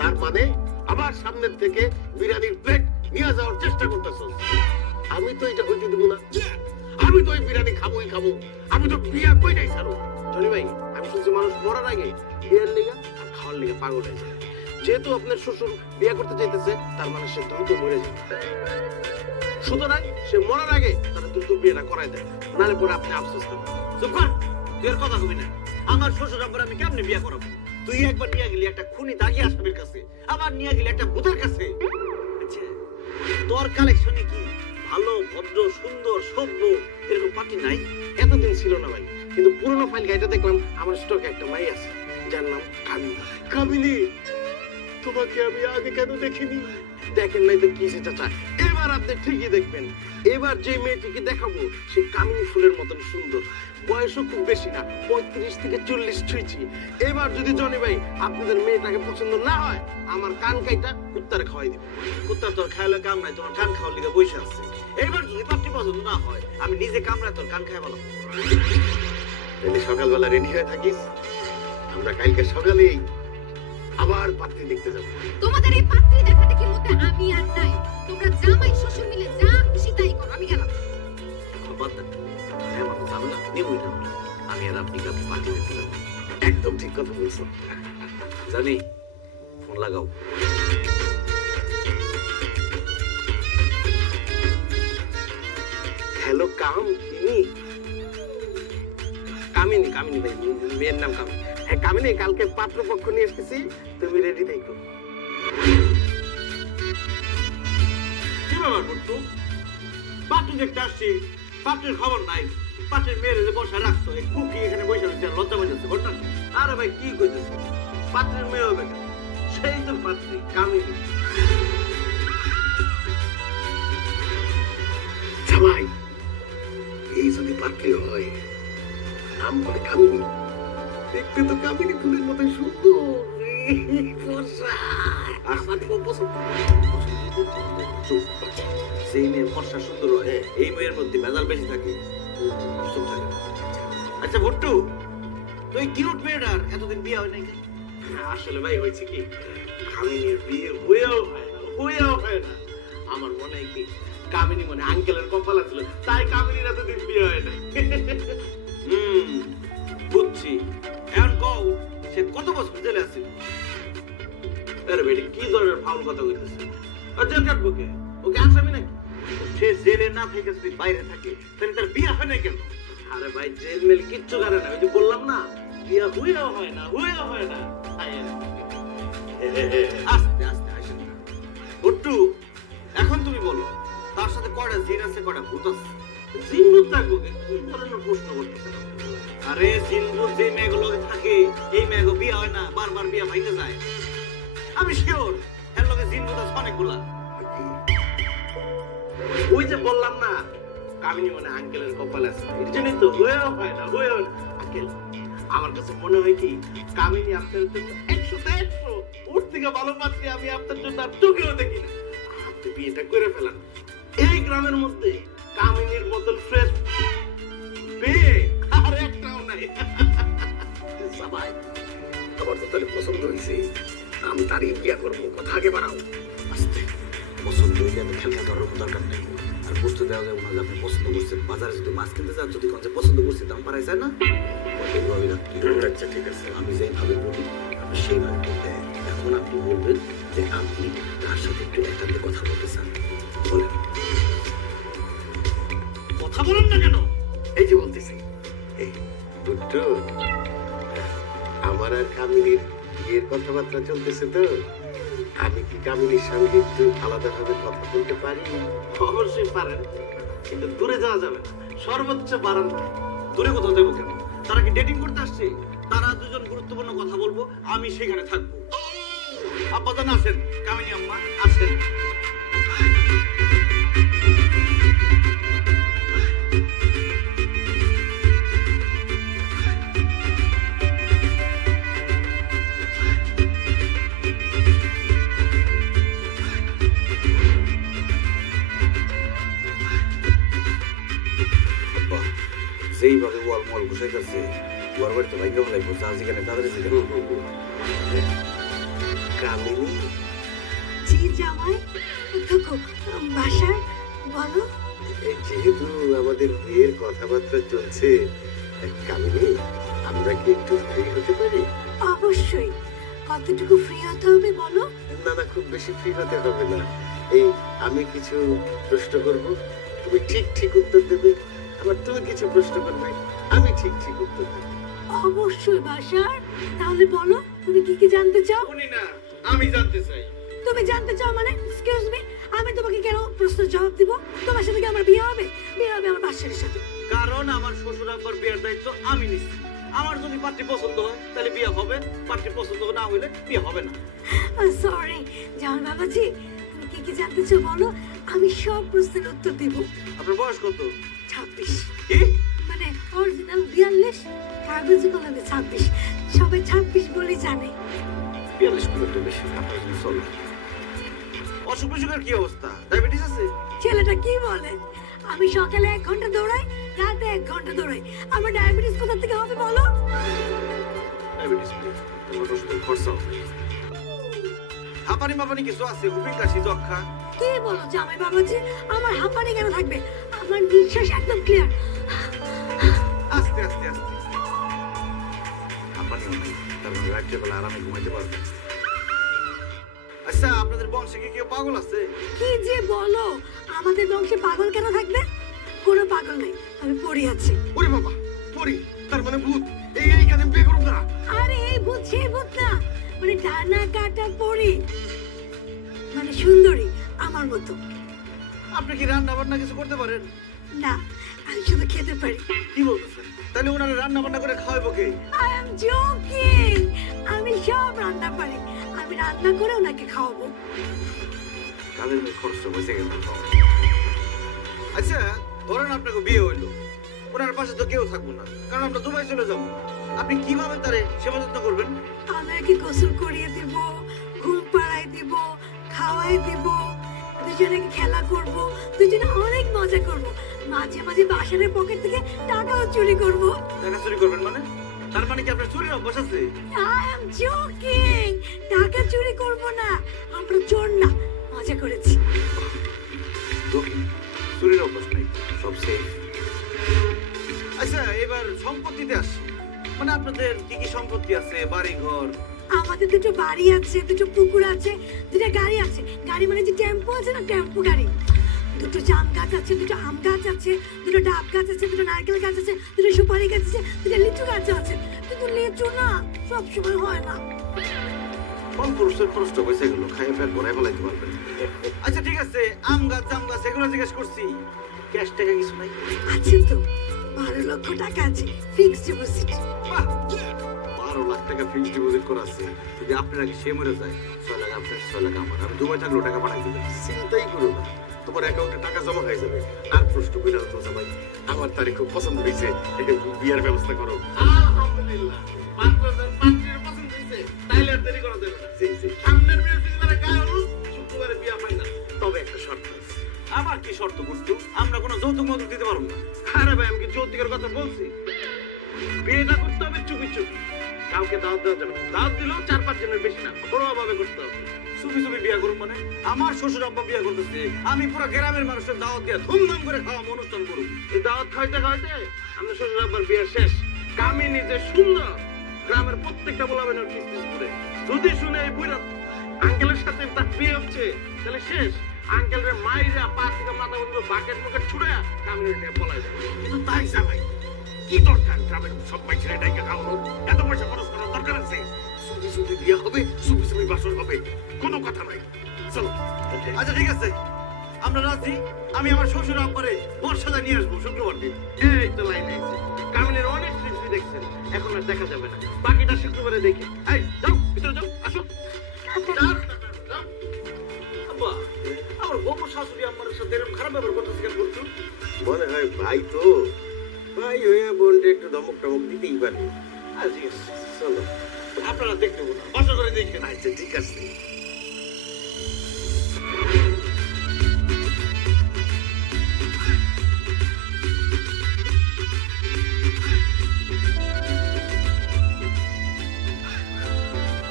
তার মানে আমার সামনের থেকে বিরিয়ানির প্লেট নিয়ে যাওয়ার চেষ্টা করতেছস। আমি তো এটা হইতে দেব না, আমি তো ওই বিরিয়ানি খাবোই খাবো। আমি তো বিয়া কইরাই ছাড়ো। জনি ভাই, আমি শুনছি মানুষ মরার আগে বিয়ের লেগা আর খাওয়ার লেগা পাগল হয়ে যায়। যেহেতু আপনার শ্বশুর বিয়ে করতে চাইতেছে, তার মানে সে দ্রুত মরে যাবে। সুতরাং সে মরার আগে তারা দ্রুত বিয়েটা করাই দেয়, নাহলে পরে আপনি আফসোস করবেন। চুপ কর, তুই আর কথা কবি না। আমার শ্বশুর আব্বার আমি কেমনে বিয়ে করাবো? তুই একবার নিয়ে গেলি একটা খুনি দাগি আসামির কাছে, আবার নিয়ে গেলি একটা ভূতের কাছে। আচ্ছা, তোর কালেকশনে কি ভালো ভদ্র সুন্দর সভ্য এরকম পার্টি নাই? এতদিন ছিল না ভাই, কিন্তু পুরোনো ফাইল গাইতে দেখলাম আমার স্টকে একটা মাই আছে, যার নাম কামিনী। কামিনী, তোমাকে আমি আগে কেন দেখিনি? দেখেন নাই তো কি চাচা, এবার আপনি ঠিকই দেখবেন। এবার যে মেয়েটিকে দেখাবো সে কামিনী ফুলের মতন সুন্দর, বয়সও খুব বেশি না, 35 থেকে 40 ছুঁইছি। এবার যদি জনি ভাই আপনাদের মেয়েটাকে পছন্দ না হয়, আমার কান কাইটা কুত্তারে খাওয়াই দিবে। কুত্তার তোর খাইলে কাম নাই, তোমার কান খাওয়ার লিগে বসে আছে। এবার যদি পার্টি পছন্দ না হয়, আমি নিজে কামড়ায় তোর কান খাই বলো। তাহলে সকালবেলা রেডি হয়ে থাকিস, আমরা কালকে সকালেই আবার পাত্রী দেখতে যাবো। তোমাদের এই পাত্রী দেখা দেখির মধ্যে আমি আর নাই। তোমরা জামাই শ্বশুর মিলে যা খুশি তাই করো, আমি গেলাম। বাদ দেন, এমন ঝামেলা নেবই না। আমি আর আপনি কাছে পার্টি দেখতে যাবো। একদম ঠিক কথা বলছো। জানি, ফোন লাগাও। হ্যালো কাম, তিনি কামিনী কামিনী ভাই, মেয়ের নাম কামিনী। হ্যাঁ কামিনী, কালকে পাত্রপক্ষ নিয়ে এসেছি, তুমি রেডি থাকো। কি ব্যাপার বট্টু? পাত্র দেখতে আসছি, পাত্রের খবর নাই। পাত্রের মেয়ের যে বসা রাখছো, এই কুকি এখানে বসে রয়েছে, আর লজ্জা পাইতেছে ঘটনা। আরে ভাই কি কইতেছে? পাত্রের মেয়ে হবে না, সেই তো পাত্রী কামিনী। জামাই, এই যদি পাত্রী হয়, নাম করে কামিনী। দেখতে তো কামিনী ফুলের মতো সুন্দর, ফর্সা। আমার খুব পছন্দ। চুপ। সেই মেয়ের ফর্সা সুন্দর হয়, এই মেয়ের মধ্যে ভেজাল বেশি থাকে। চুপ থাকে। আচ্ছা ভুট্টু, তুই কিউট মেয়েটার এতদিন বিয়ে হয় নাই কেন? আসলে ভাই হয়েছে কি, কামিনীর বিয়ে হয়েও হয় না। আমার মনে হয় কি, কামিনী মনে আঙ্কেলের কপাল ছিল, তাই কামিনীর এতদিন বিয়ে হয় না। বুঝছি। এখন কও, সে কত বছর জেলে আছে? আরে বেটি কি ধরনের ফাউল কথা কইতেছে? আর জেল কাটবো কে? ওকে আসামি নাকি? সে জেলে না থেকে যদি বাইরে থাকে, তাহলে তার বিয়ে হয় না কেন? আরে ভাই জেল মেল কিচ্ছু করে না, ওই যে বললাম না, বিয়ে হয়েও হয় না। আস্তে আস্তে আসেন না। ভুট্টু, এখন তুমি বলো, তার সাথে কয়টা জিন আছে, কয়টা ভূত আছে? জিম্মুত থাকবো কে? কি ধরনের প্রশ্ন করতেছে? আরে জিনভূত যে মেয়েগুলো থাকে, এই মেয়েগুলো বিয়ে হয় না, বারবার বিয়ে ভাঙতে যায়। আমি শিওর এর লগে জিনভূত আছে অনেকগুলা। ওই যে বললাম না, কামিনী মানে আঙ্কেলের কপাল আছে, এর জন্যই তো হয়েও হয় না। আঙ্কেল, আমার কাছে মনে হয় কি, কামিনী আপনার জন্য 100তে 100, ওর থেকে ভালো পাত্রী আমি আপনার জন্য আর চোখেও দেখি না। আপনি বিয়েটা করে ফেলান। এই গ্রামের মধ্যে কামিনীর বোতল ফ্রেশ পেয়ে আর একটাও নাই। জামাই, আমার তো তাহলে পছন্দ হয়েছে, আমি তারই বিয়া করবো। কথা আগে বাড়াও। আস্তে, পছন্দ হইলে আমি খেলকা ধরার দরকার নেই। আর বুঝতে দেওয়া যাবে না যে আপনি পছন্দ করছেন। বাজারে যদি মাছ কিনতে যান, যদি কোন যে পছন্দ করছি, দাম পারাই যায় না। এইভাবে রাখতে হবে। আচ্ছা ঠিক আছে। আমি যেইভাবে বলি, আপনি সেইভাবে বলতে। এখন আপনি বলবেন যে আপনি তার সাথে একটু একান্তে কথা বলতে চান। বলেন। কথা বলেন না কেন? এই যে বলতেছি, এই বুট্টু, আমার আর কামিনীর বিয়ের কথাবার্তা চলতেছে তো, আমি কি কামিনীর সঙ্গে একটু আলাদাভাবে কথা বলতে পারি? অবশ্যই পারেন, কিন্তু দূরে যাওয়া যাবে না, সর্বোচ্চ বারান্দা। দূরে কোথাও দেবো কেন? তারা কি ডেটিং করতে আসছে? তারা দুজন গুরুত্বপূর্ণ কথা বলবো, আমি সেখানে থাকবো। আব্বাজান আসেন, কামিনী আম্মা আসেন। আব্বা, যেইভাবে ওয়াল মল ঘুষাইতেছে, ওয়ার বাড়িতে ভাইকে ফেলাইবো, যা যেখানে তাদের সেখানে। কামিনী, জি জামাই, থাকো বাসায় বলো। এই যেহেতু আমাদের বিয়ের কথাবার্তা চলছে, কামিনী, আমরা কি একটু ফ্রি হতে পারি? অবশ্যই। কতটুকু ফ্রি হতে হবে বলো? না না, খুব বেশি ফ্রি হতে হবে না। এই আমি কিছু প্রশ্ন করব, তুমি ঠিক ঠিক উত্তর দেবে, আবার তুমি কিছু প্রশ্ন করবে, আমি ঠিক ঠিক উত্তর দেবো। অবশ্যই বাসার। তাহলে বলো, তুমি কি কি জানতে চাও? শুনি না, আমি জানতে চাই। তুমি জানতে চাও মানে? এক্সকিউজ মি, আমি তোমাকে কেন প্রশ্নের জবাব দিব? তোমার সাথে কি আমার বিয়ে হবে? বিয়ে হবে আমার বাসার সাথে। কারণ আমার শ্বশুর আব্বার বিয়ের দায়িত্ব আমি নিচ্ছি। আমার যদি পাত্রী পছন্দ হয়, তাহলে বিয়ে হবে। পাত্রী পছন্দ না হইলে বিয়ে হবে না। সরি জামাই বাবাজি, তুমি কি কি জানতে চাও বলো, আমি সব প্রশ্নের উত্তর দিব। আপনার বয়স কত? 26। কি? মানে অরিজিনাল 42, কাগজে কলমে 26। সবাই 26 বলে জানে। 42 করে তো বেশি, আপনার জন্য চলে। অসুখ বিসুখের কি অবস্থা? ডায়াবেটিস আছে? ছেলেটা কি বলে? আমি সকালে 1 ঘন্টা দৌড়াই, রাতে 1 ঘন্টা দৌড়াই। আমার ডায়াবেটিস কোথা থেকে হবে বলো? ডায়াবেটিস তোমার ওষুধের খরচা হবে। হাঁপানি মাপানি কিছু আছে? হুপিং কাশি, যক্ষা? কি বলো জামাই বাবাজি? আমার হাঁপানি কেন থাকবে? আমার নিঃশ্বাস একদম ক্লিয়ার। আস্তে আস্তে আস্তে। হাঁপানিও নেই, তার মানে রাত্রেবেলা আরামে ঘুমাইতে পারবে। আচ্ছা, আপনাদের বংশে কি কেউ পাগল আছে? কি যে বলো, আমাদের বংশে পাগল কেন থাকবে? কোনো পাগল নাই, আমি পড়ি আছি। ওরে বাবা, পড়ি? তার মানে ভূত এইখানে বিয়ে করুন না। আরে এই ভূত সেই ভূত না, মানে ডানা কাটা পড়ি, মানে সুন্দরী আমার মতো। আপনি কি রান্না বান্না কিছু করতে পারেন? না, আমি শুধু খেতে পারি। কি বলতেছেন? তাহলে ওনারা রান্না বান্না করে খাওয়াবো কে? আই এম জোকিং, আমি সব রান্না পারি, আমি রান্না করে ওনাকে খাওয়াবো। কাজের মেয়ে খরচটা বসে গেল। আচ্ছা ধরেন আপনাকে বিয়ে হইলো, ওনার পাশে তো কেউ থাকবো না, কারণ আমরা দুবাই চলে যাবো। আপনি কিভাবে তারে সেবা যত্ন করবেন? আমি ওকে গোসল করিয়ে দিব, ঘুম পাড়াই দিব, খাওয়াই দিব, দুজনে খেলা করব, দুজনে অনেক মজা করব, মাঝে মাঝে বাসারের পকেট থেকে টাকাও চুরি করব। টাকা চুরি করবেন মানে? তার মানে কি আপনার চুরির অভ্যাস আছে? আই এম জোকিং, টাকা চুরি করব না, আমরা চোর না, মজা করেছি। চুরির অভ্যাস নাই, সব সেফ। আচ্ছা এবার সম্পত্তিতে আসি, মানে আপনাদের কি কি সম্পত্তি আছে? বাড়ি ঘর? আমাদের দুটো বাড়ি আছে, দুটো পুকুর আছে, দুটো গাড়ি আছে। গাড়ি মানে যে টেম্পো আছে না, টেম্পো গাড়ি। দুটো জাম গাছ আছে, দুটো আম গাছ আছে, দুটো ডাব গাছ আছে, দুটো নারকেল গাছ আছে, দুটো সুপারি গাছ আছে, দুটো লিচু গাছ আছে। কিন্তু লিচু না সব সময় হয় না। কোন পুরুষের খরচটা বসে গেল, খাইয়ে পেট ভরাই ফেলাইতে পারবেন। আচ্ছা ঠিক আছে, আম গাছ জাম গাছ এগুলো জিজ্ঞেস করছি, ক্যাশ টাকা কিছু নাই? আছে তো, 12 লক্ষ টাকা আছে ফিক্সড ডিপোজিট। বাহ, 12 লাখ টাকা ফিক্সড ডিপোজিট করা আছে। যদি আপনার আগে সে মরে যায়, 6 লাখ আপনার, 6 লাখ আমার। আমি দুবাই থাকলেও টাকা পাঠাই দেবেন। চিন্তাই করো না, তোমার অ্যাকাউন্টে টাকা জমা হয়ে যাবে। আর প্রশ্ন কইরা তো জামাই, আমার তারিখ খুব পছন্দ হয়েছে, বিয়ার ব্যবস্থা করো। আলহামদুলিল্লাহ, পাত্রের পছন্দ হয়েছে, তাইলে আর দেরি করা যাবে না। জি জি। সামনের বৃহস্পতিবারে গায়ে হলুদ, শুক্রবারে বিয়া ফাইনাল। তবে একটা শর্ত আছে। আমার কি শর্ত করতো? আমরা কোনো যৌতুক মৌতুক দিতে পারবো না। আরে ভাই, আমি কি যৌতুকের কথা বলছি? বিয়েটা করতে হবে চুপি চুপি, কাউকে দাওয়াত দেওয়া যাবে না। দাওয়াত দিলেও 4-5 জনের বেশি না, ঘরোয়া ভাবে করতে হবে। চুপি চুপি বিয়া করুন মানে? আমার শ্বশুর আব্বা বিয়া করতেছে, আমি পুরো গ্রামের মানুষের দাওয়াত দিয়ে ধুমধাম করে খাওয়া অনুষ্ঠান করুন। এই দাওয়াত খাইতে খাইতে আমাদের শ্বশুর আব্বার বিয়ে শেষ। কামিনী যে সুন্দর, গ্রামের প্রত্যেকটা বলাবেন ওর কিস কিস করে। যদি শুনে এই বুড়া আঙ্কেলের সাথে তার বিয়ে হচ্ছে, তাহলে শেষ। আঙ্কেলের মাইরা পা থেকে মাথা বন্ধ বাকেট মুখে ছুড়ে কামিনী নিয়ে পলাই যাবে। কিন্তু তাই জামাই, কি দরকার গ্রামের সব মাইছের এটাকে খাওয়ানো? এত পয়সা খরচ করার দরকার আছে? সুবি সুবি বিয়ে হবে, সুবি সুবি বাসর হবে, কোনো কথা নাই। চলো। আচ্ছা ঠিক আছে, আমরা রাজি। আমি আমার শ্বশুর আব্বারে বর্ষাদা নিয়ে আসবো শুক্রবার দিন। এই তো লাইন আইছে। কামিনীর অনেক স্মৃতি দেখছেন, এখন আর দেখা যাবে না। বাকিটা শুক্রবারে দেখি। এই যাও, ভিতরে যাও, আসো। যাও, যাও। আব্বা, আমার বউ শাশুড়ি আমার সাথে এরকম খারাপ ব্যবহার করতেছে কেন বলছো? মনে হয় ভাই তো, ভাই হয়ে বোনটা একটু ধমক টমক দিতেই পারে। আচ্ছা ঠিক আছে, চলো। আপনারা দেখতে না, বাসা করে দেখেন। আচ্ছা ঠিক আছে।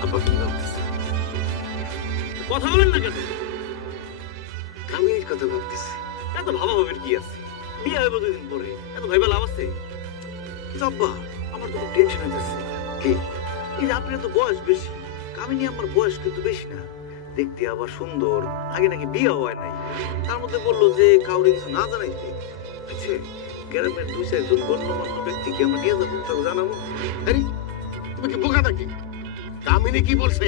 আব্বা কি ভাবতেছে? কথা বলেন না কেন? কামিনীর কথা ভাবতেছি। এত ভাবা ভাবের কি আছে? বিয়ে হইব 2 দিন পরে, এত ভাইবা লাভ আছে? কিন্তু আব্বা, আমার তো খুব টেনশন হইতেছে। কি? এই যে আপনার তো বয়স বেশি, কামিনী আমার বয়স কিন্তু বেশি না, দেখতে আবার সুন্দর, আগে নাকি বিয়ে হয় নাই। তার মধ্যে বললো যে কাউরে কিছু না জানাইতে। বুঝছে, গ্রামের 2-4 জন গণ্যমান্য ব্যক্তিকে আমরা নিয়ে যাবো, তাকে জানাবো। আরে তুমি কি বোকা নাকি? কামিনী কি বলছে?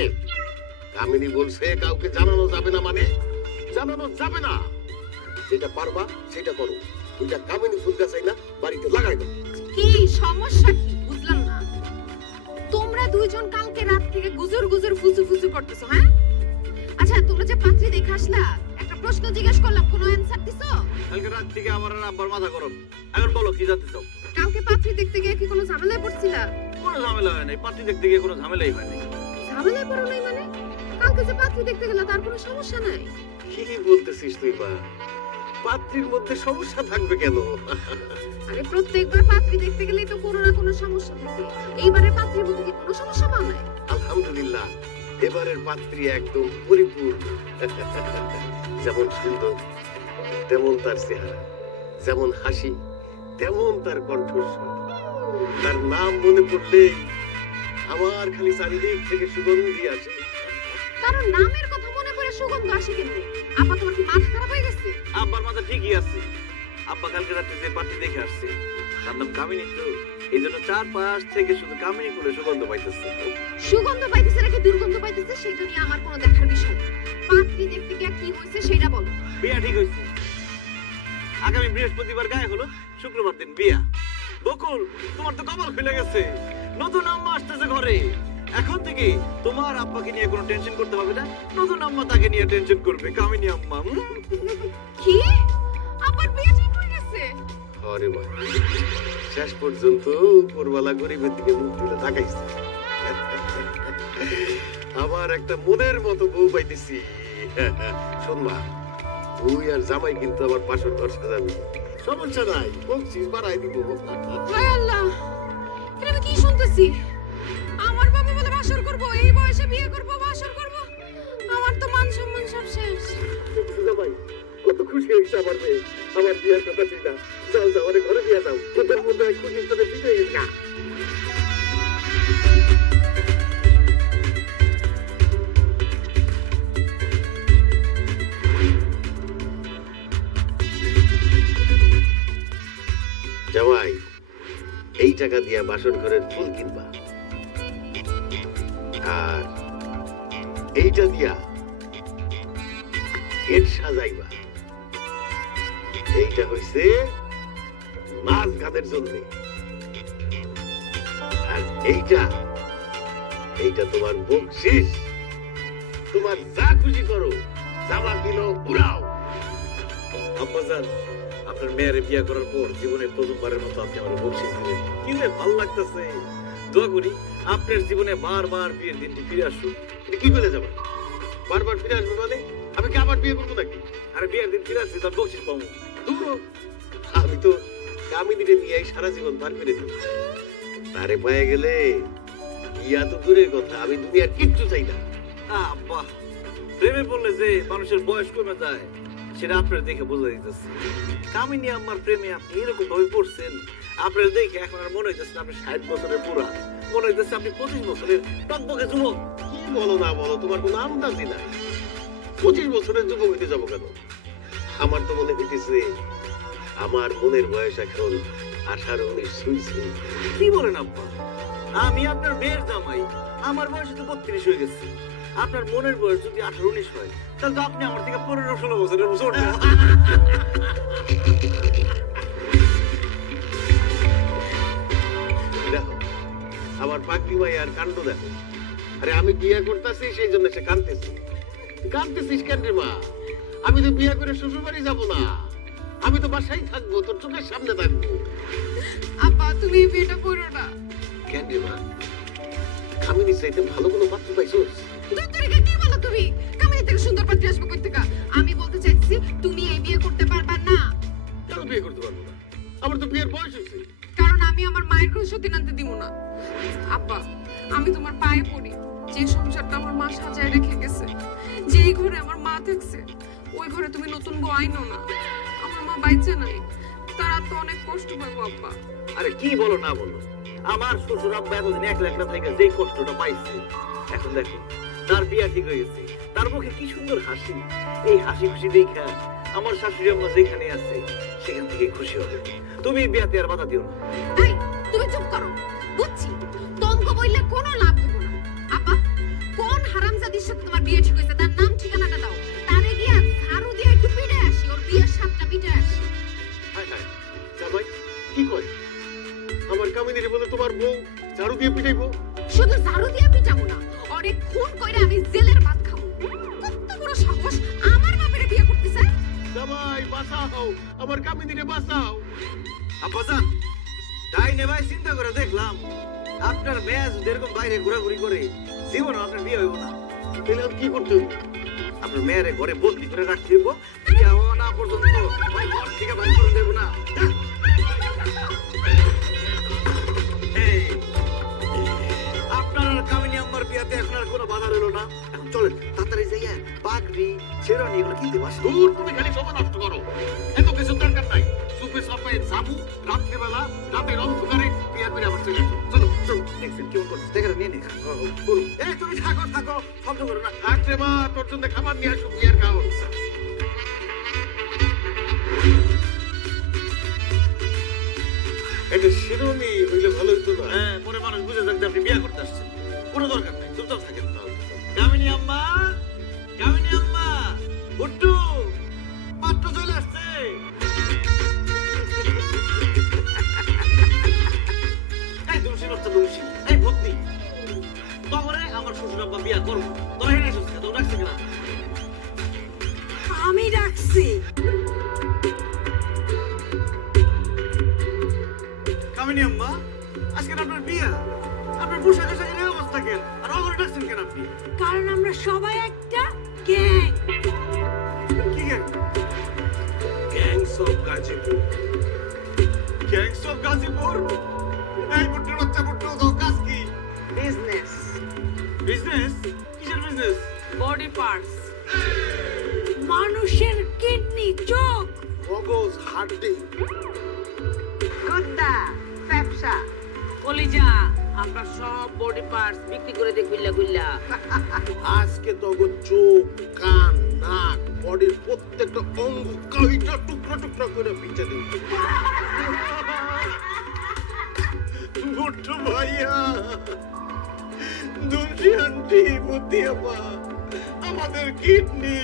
কামিনী বলছে কাউকে জানানো যাবে না, মানে জানানো যাবে না। যেটা পারবা সেটা করো। ওইটা কামিনী ফুল গাছ না বাড়িতে লাগাই দাও। কি সমস্যা কি বুঝলাম না। তোমরা দুইজন কালকে রাত থেকে গুজুর গুজুর ফুসু ফুসু করতেছো, হ্যাঁ? আচ্ছা তোমরা যে পাত্রী দেখে আসলা, একটা প্রশ্ন জিজ্ঞেস করলাম, কোনো অ্যানসার দিছো? কালকে রাত থেকে আমার আর আব্বার মাথা গরম। এখন বলো কি জানতে চাও? কালকে পাত্রী দেখতে গিয়ে কি কোনো ঝামেলায় পড়ছিলা? কোনো ঝামেলা হয় নাই, পার্টি দেখতে গিয়ে কোনো ঝামেলাই হয় নাই। ঝামেলায় পড়ো নাই মানে? কালকে যে পাত্রী দেখতে গেলা তার কোনো সমস্যা নাই? কি বলতেছিস তুই মা? পাত্রীর মধ্যে সমস্যা থাকবে কেন? আরে প্রত্যেকবার পাত্রী দেখতে গেলেই তো কোনো না কোনো সমস্যা থাকে। এইবারে পাত্রীর মধ্যে কি কোনো সমস্যা পাও নাই? আলহামদুলিল্লাহ, এবারের পাত্রী একদম পরিপূর্ণ। যেমন সুন্দর তেমন তার চেহারা, যেমন হাসি তেমন তার কণ্ঠস্বর। তার নাম মনে পড়লেই আমার খালি চারিদিক থেকে সুগন্ধি আসে। কারণ নামের কথা মনে করে সুগন্ধ আসে কেমনে? আপা তোমার কি মাথা খারাপ হয়ে গেছে? আব্বার মাথা ঠিকই আছে। আব্বা কালকে রাতে যে পার্টি দেখে আসছে, তার নাম কামিনী তো। এই জন্য চারপাশ থেকে শুধু কামিনী ফুলের সুগন্ধ পাইতেছে। সুগন্ধ পাইতেছে নাকি দুর্গন্ধ পাইতেছে সেটা নিয়ে আমার কোনো দেখার বিষয় না। পাত্রী দেখতে গিয়ে কি হয়েছে সেটা বলো। বিয়া ঠিক হয়েছে, আগামী বৃহস্পতিবার গায়ে হলো, শুক্রবার দিন বিয়া। বকুল, তোমার তো কপাল খুলে গেছে, নতুন আম্মা আসতেছে ঘরে। এখন থেকে তোমার আব্বাকে নিয়ে কোনো টেনশন করতে হবে না, নতুন আম্মা তাকে নিয়ে টেনশন করবে, কামিনী আম্মা। কি আবার বিয়ে ঠিক হয়ে গেছে? আরে ভাই, শেষ পর্যন্ত উপরওয়ালা গরিবের দিকে মুখ তুলে তাকাইছে। আবার একটা মনের মতো বউ পাইতেছি। শোন মা, তুই আর জামাই কিন্তু আমার পাশের ঘর সাজাবি, সমস্যা নাই, বকশিস বাড়াই দিব। হায় আল্লাহ, এটা আমি কি শুনতেছি? আমার বাবা বলে বাসর করব, এই বয়সে বিয়ে করব, বাসর করব। আমার তো মান সম্মান সব শেষ। জামাই কত খুশি হয়েছে আমার মেয়ে, আমার বিয়ের কথা ছিল না। যাও যাও, আরে ঘরে দিয়ে যাও, তোদের মধ্যে খুশির সাথে বিজয় গেছে না। জামাই, এই টাকা দিয়া বাসন ঘরের ফুল কিনবা, আর এইটা দিয়া গেট সাজাইবা। এইটা হইছে মাছ গাদের জন্য, আর এইটা এইটা তোমার বকশিস। তোমার যা খুশি করো, জামা কিনো, উড়াও। আব্বাজান, আপনার মেয়ের বিয়ে করার পর জীবনে প্রথমবারের মতো আপনি আমার বকশিস দিলেন, কি যে ভালো লাগতেছে। দোয়া করি আপনার জীবনে বারবার বিয়ের দিনটি ফিরে আসুক। এটা কি বলে যাবা? বারবার ফিরে আসবে মানে? আমি কি আবার বিয়ে করবো নাকি? আর বিয়ের দিন ফিরে আসছি তার বকশিস পাবো। দূর হ। আমি তো কামিনীরে নিয়ে সারা জীবন পার করে দিই। তারে পায়ে গেলে ইয়া তো দূরের কথা, আমি দুনিয়ার কিচ্ছু চাই না। আব্বা, প্রেমে পড়লে যে মানুষের বয়স কমে যায় সেটা আপনার দেখে বোঝা দিতেছে। কামিনী আম্মার প্রেমে আপনি এরকম ভাবে পড়ছেন, আপনার দেখে এখন আর মনে হইতেছে না আপনি 60 বছরের পুরা, মনে হইতেছে আপনি 25 বছরের টকবকে যুবক। কি বলো না বলো, তোমার কোনো আন্দাজই নাই। 25 বছরের যুবক হইতে যাবো কেন? আমার তো মনে হইতেছে আমার মনের বয়স এখন 18, 19 ছুঁইছে। কি বলেন আব্বা? আমি আপনার মেয়ের জামাই, আমার বয়স তো 32 হয়ে গেছে। আপনার মনের বয়স যদি 18, 19 হয় তাহলে তো আপনি আমার থেকে 15, 16 বছরের ছোট। দেখো আমার পাগলি ভাই আর কাণ্ড দেখো। আরে আমি বিয়ে করতেছি সেই জন্য সে কাঁদতেছি। কাঁদতেছিস কেন রে মা? আমি তো বিয়ে করে শ্বশুর বাড়ি যাবো না, আমি তো বাসায় থাকবো, তোর চোখের সামনে থাকবো। আপা, তুমি এই বিয়েটা করো না। কেন রে মা? কামিনী চাইতে ভালো কোনো পাত্র পাইছোস? দত্তরিকা কি বলো তুমি? কামিনী থেকে সুন্দর পাত্রী আসবে কই থেকে? আমি বলতে চাইছি তুমি এই বিয়ে করতে পারবা না। কেন বিয়ে করতে পারবো না? আমার তো বিয়ের বয়স হয়েছে। কারণ আমি আমার মায়ের কোনো সত্যি আনতে দিব না। আব্বা, আমি তোমার পায়ে পড়ি, যে সংসারটা আমার মা সাজায় রেখে গেছে, যেই ঘরে আমার মা থাকছে, ওই ঘরে তুমি নতুন বউ আইনো না। আমার মা বাইচে নাই, তারা তো অনেক কষ্ট পাবো আব্বা। আরে কি বলো না বলো, আমার শ্বশুর আব্বা এতদিন একলা একলা থেকে যেই কষ্টটা পাইছে, এখন দেখো তার বিয়া ঠিক হয়ে গেছে, তার মুখে কি সুন্দর হাসি। এই হাসি খুশি দেখা আমার শাশুড়ি আম্মা যেখানে আছে সেখান থেকে খুশি হবে। তুমি বিয়াতে আর বাধা দিও না। এই, তুমি চুপ করো। বুঝছি তঙ্গ বইলে কোনো লাভ হবে না। আপা, কোন হারামজাদির সাথে তোমার বিয়ে ঠিক হয়েছে তার নাম ঠিকানাটা দাও, তারে গিয়া ঝাড়ু দিয়ে একটু পিটে আসি, ওর বিয়ের সাতটা পিটে আসি। হায় হায়, জামাই কি কয়? আমার কামিনীর বলে তোমার বউ ঝাড়ু দিয়ে পিটাইবো? শুধু ঝাড়ু দিয়ে পিটাবো না, অনেক খুন কইরা আমি জেলের ভাত খাবো। কত বড় সাহস আমার বাপের বিয়ে করতে চায়? জামাই বাঁচাও, আমার কামিনীরে বাঁচাও। আব্বাজান, তাই নে ভাই, চিন্তা করে দেখলাম আপনার মেয়ে যদি এরকম বাইরে ঘোরাঘুরি করে জীবনে আপনার বিয়ে হইব না। তাহলে আমি কি করতে হবে? আপনার মেয়েরে ঘরে বন্দি করে রাখতে হইব, বিয়ে হওয়া না পর্যন্ত ওই ঘর থেকে বাইর করে দেব না। এই, আপনার আর কামিনী আম্মার বিয়াতে এখন আর কোনো বাধা রইল না। এখন চলেন তাড়াতাড়ি যাইয়া পাগড়ি, শেরওয়ানি এগুলো কিনতে পারছি। দূর, তুমি খালি সময় নষ্ট করো, এত কিছু দরকার নাই। সুপে সাপে যাবো রাত্রিবেলা, রাতের অন্ধকারে বিয়ে করে আবার চলে আসো। চলো চলো, দেখছেন কেমন করছিস, দেখে নিয়ে নে। করুন, এই তুমি থাকো থাকো, শব্দ করো না। থাক রে মা, তোর জন্য খাবার নিয়ে আসো, বিয়ের খাও। একটা শিরোনি হইলে ভালো হতো না? হ্যাঁ, পরে মানুষ বুঝে থাকতে আপনি বিয়ে করতে আসছেন। কোনো দরকার নেই, চুপচাপ থাকেন। কামিনী আম্মা, কামিনী আম্মা, গুড্ডু, পাত্র চলে আসছে। এই দুমসি বাচ্চা দুমসি, এই ভক্তি। তখনে আমার শ্বশুর আব্বা বিয়া করবো। তোরা হেরে এসেছিস, তোর ডাকছে কিনা? আমি ডাকছি। কামিনী আম্মা, আজকে আপনার বিয়া। আপনার পোশাক আশাকের এই অবস্থা কেন? আর অগরে ডাকছেন কেন আপনি? কারণ আমরা সবাই একটা গ্যাং। কি gang? Gangs of Gazipur. Gangs of Gazipur? এই বুট্টুর বাচ্চা বুট্টু, তোর কাজ কি? Business, business? কিসের বিজনেস? বডি পার্টস, মানুষের কিডনি, চোখ, মগজ, হাড্ডি। গুদ্দা, ফ্যাপসা, কলিজা আমরা সব বডি পার্টস বিক্রি করে দিই গুল্লা গুল্লা। আজকে তো চোখ, কান, নাক, বডির প্রত্যেকটা অঙ্গ কয়টা টুকরা টুকরা করে পিচে দিই। বুট্টু ভাইয়া, দুমসি আন্টি, বুদ্ধি আপা, আমাদের কিডনি,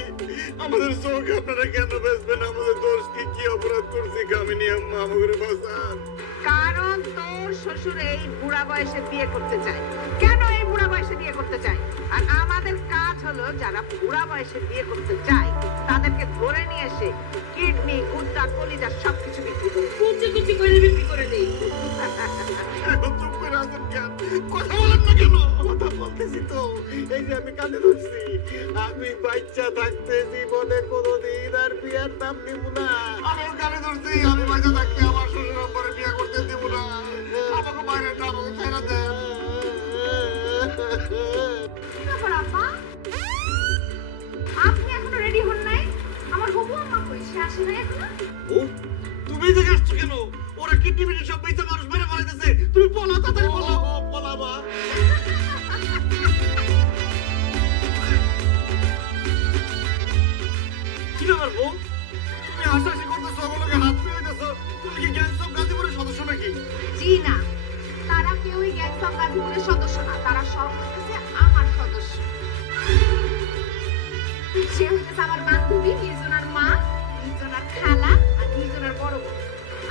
আমাদের চোখ আপনারা কেন বেচবেন? আমাদের দোষ কি? কি অপরাধ করছি? কামিনী আম্মা, আমাদের বাঁচান। কারণ তোর শ্বশুর এই বুড়া বয়সে বিয়ে করতে চায়। কেন এই বুড়া বয়সে বিয়ে করতে চায়? আর আমাদের কাজ হলো যারা বুড়া বয়সে বিয়ে করতে চায় তাদেরকে ধরে নিয়ে এসে কিডনি, গুদ্দা, কলিজা সবকিছু বিক্রি করে কুচি কুচি করে বিক্রি করে দিই। এখন চুপ করে আছেন কেন? কথা বলেন না কেন? কথা বলতেছি তো, এই যে আমি কানে ধরছি। আমি বাচ্চা থাকতে জীবনে কোনোদিন আর বিয়ার নাম নিব না। আমিও কানে ধরছি, আমি বাচ্চা থাকতে আমার শ্বশুর আব্বারে বিয়ে করতে দিব না। আমাকে বাইরে না, আমাকে ছেড়ে দেন। কি ব্যাপার আপা? আপনি এখনো রেডি হন নাই? আমার হবু আম্মা কই? সে আসে নাই এখনো? ও, তুমি এই জায়গায় আসছো কেন? ওরা কিডনি মিডনি সব বেঁচে মানুষ মেরে ফেলাইতেছে। তুমি পলা, তাড়াতাড়ি পলা। পলাবা। কি ব্যাপার বউ? তুমি হাসাহাসি করতেছো, ওগুলোকে হাত মিলাইতেছো। তুমি কি গ্যাংস অফ গাজীপুরের সদস্য নাকি? জি না, তারা কেউই গ্যাংস অফ গাজীপুরের সদস্য না। তারা সব হচ্ছে আমার সদস্য। সে হচ্ছে আমার বান্ধবী, নির্জনার মা, নির্জনার খালা আর নির্জনার বড় বোন।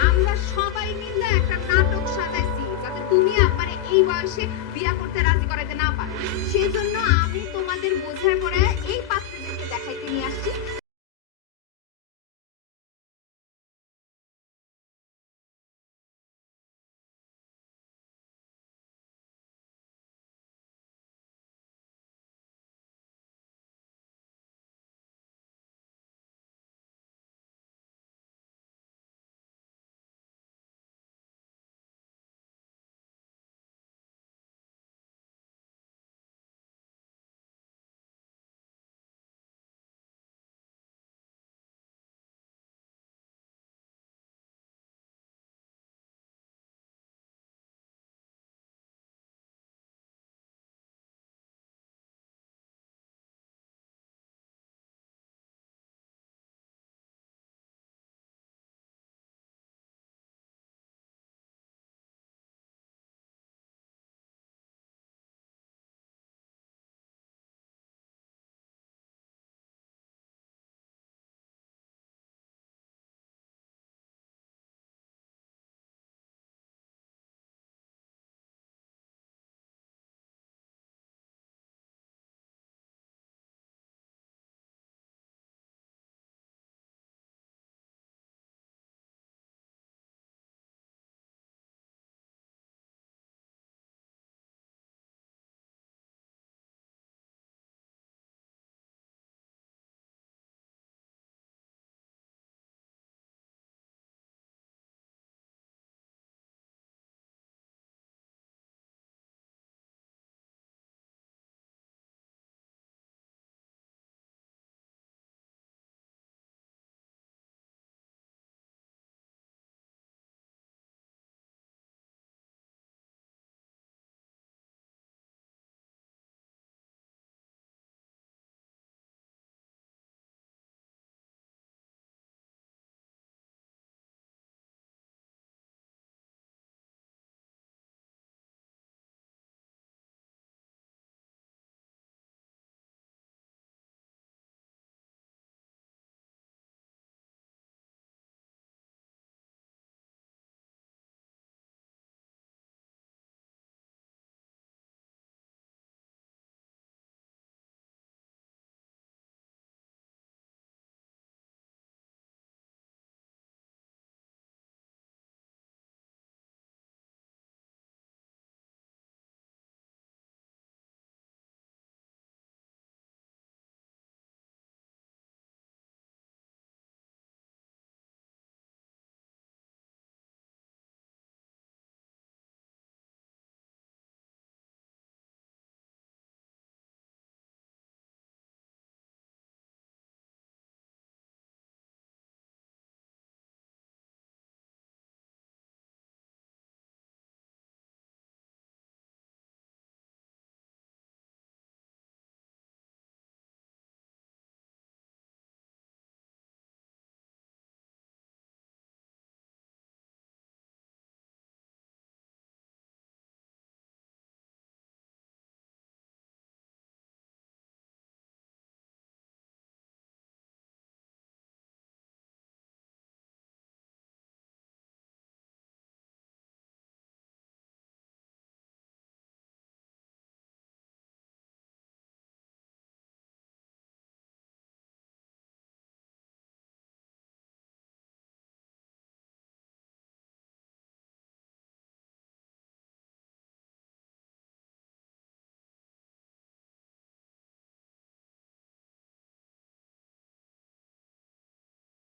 আমরা সবাই মিলে একটা নাটক সাজাইছি যাতে তুমি আব্বারে এই বয়সে বিয়া করতে রাজি করাইতে না পারো। সে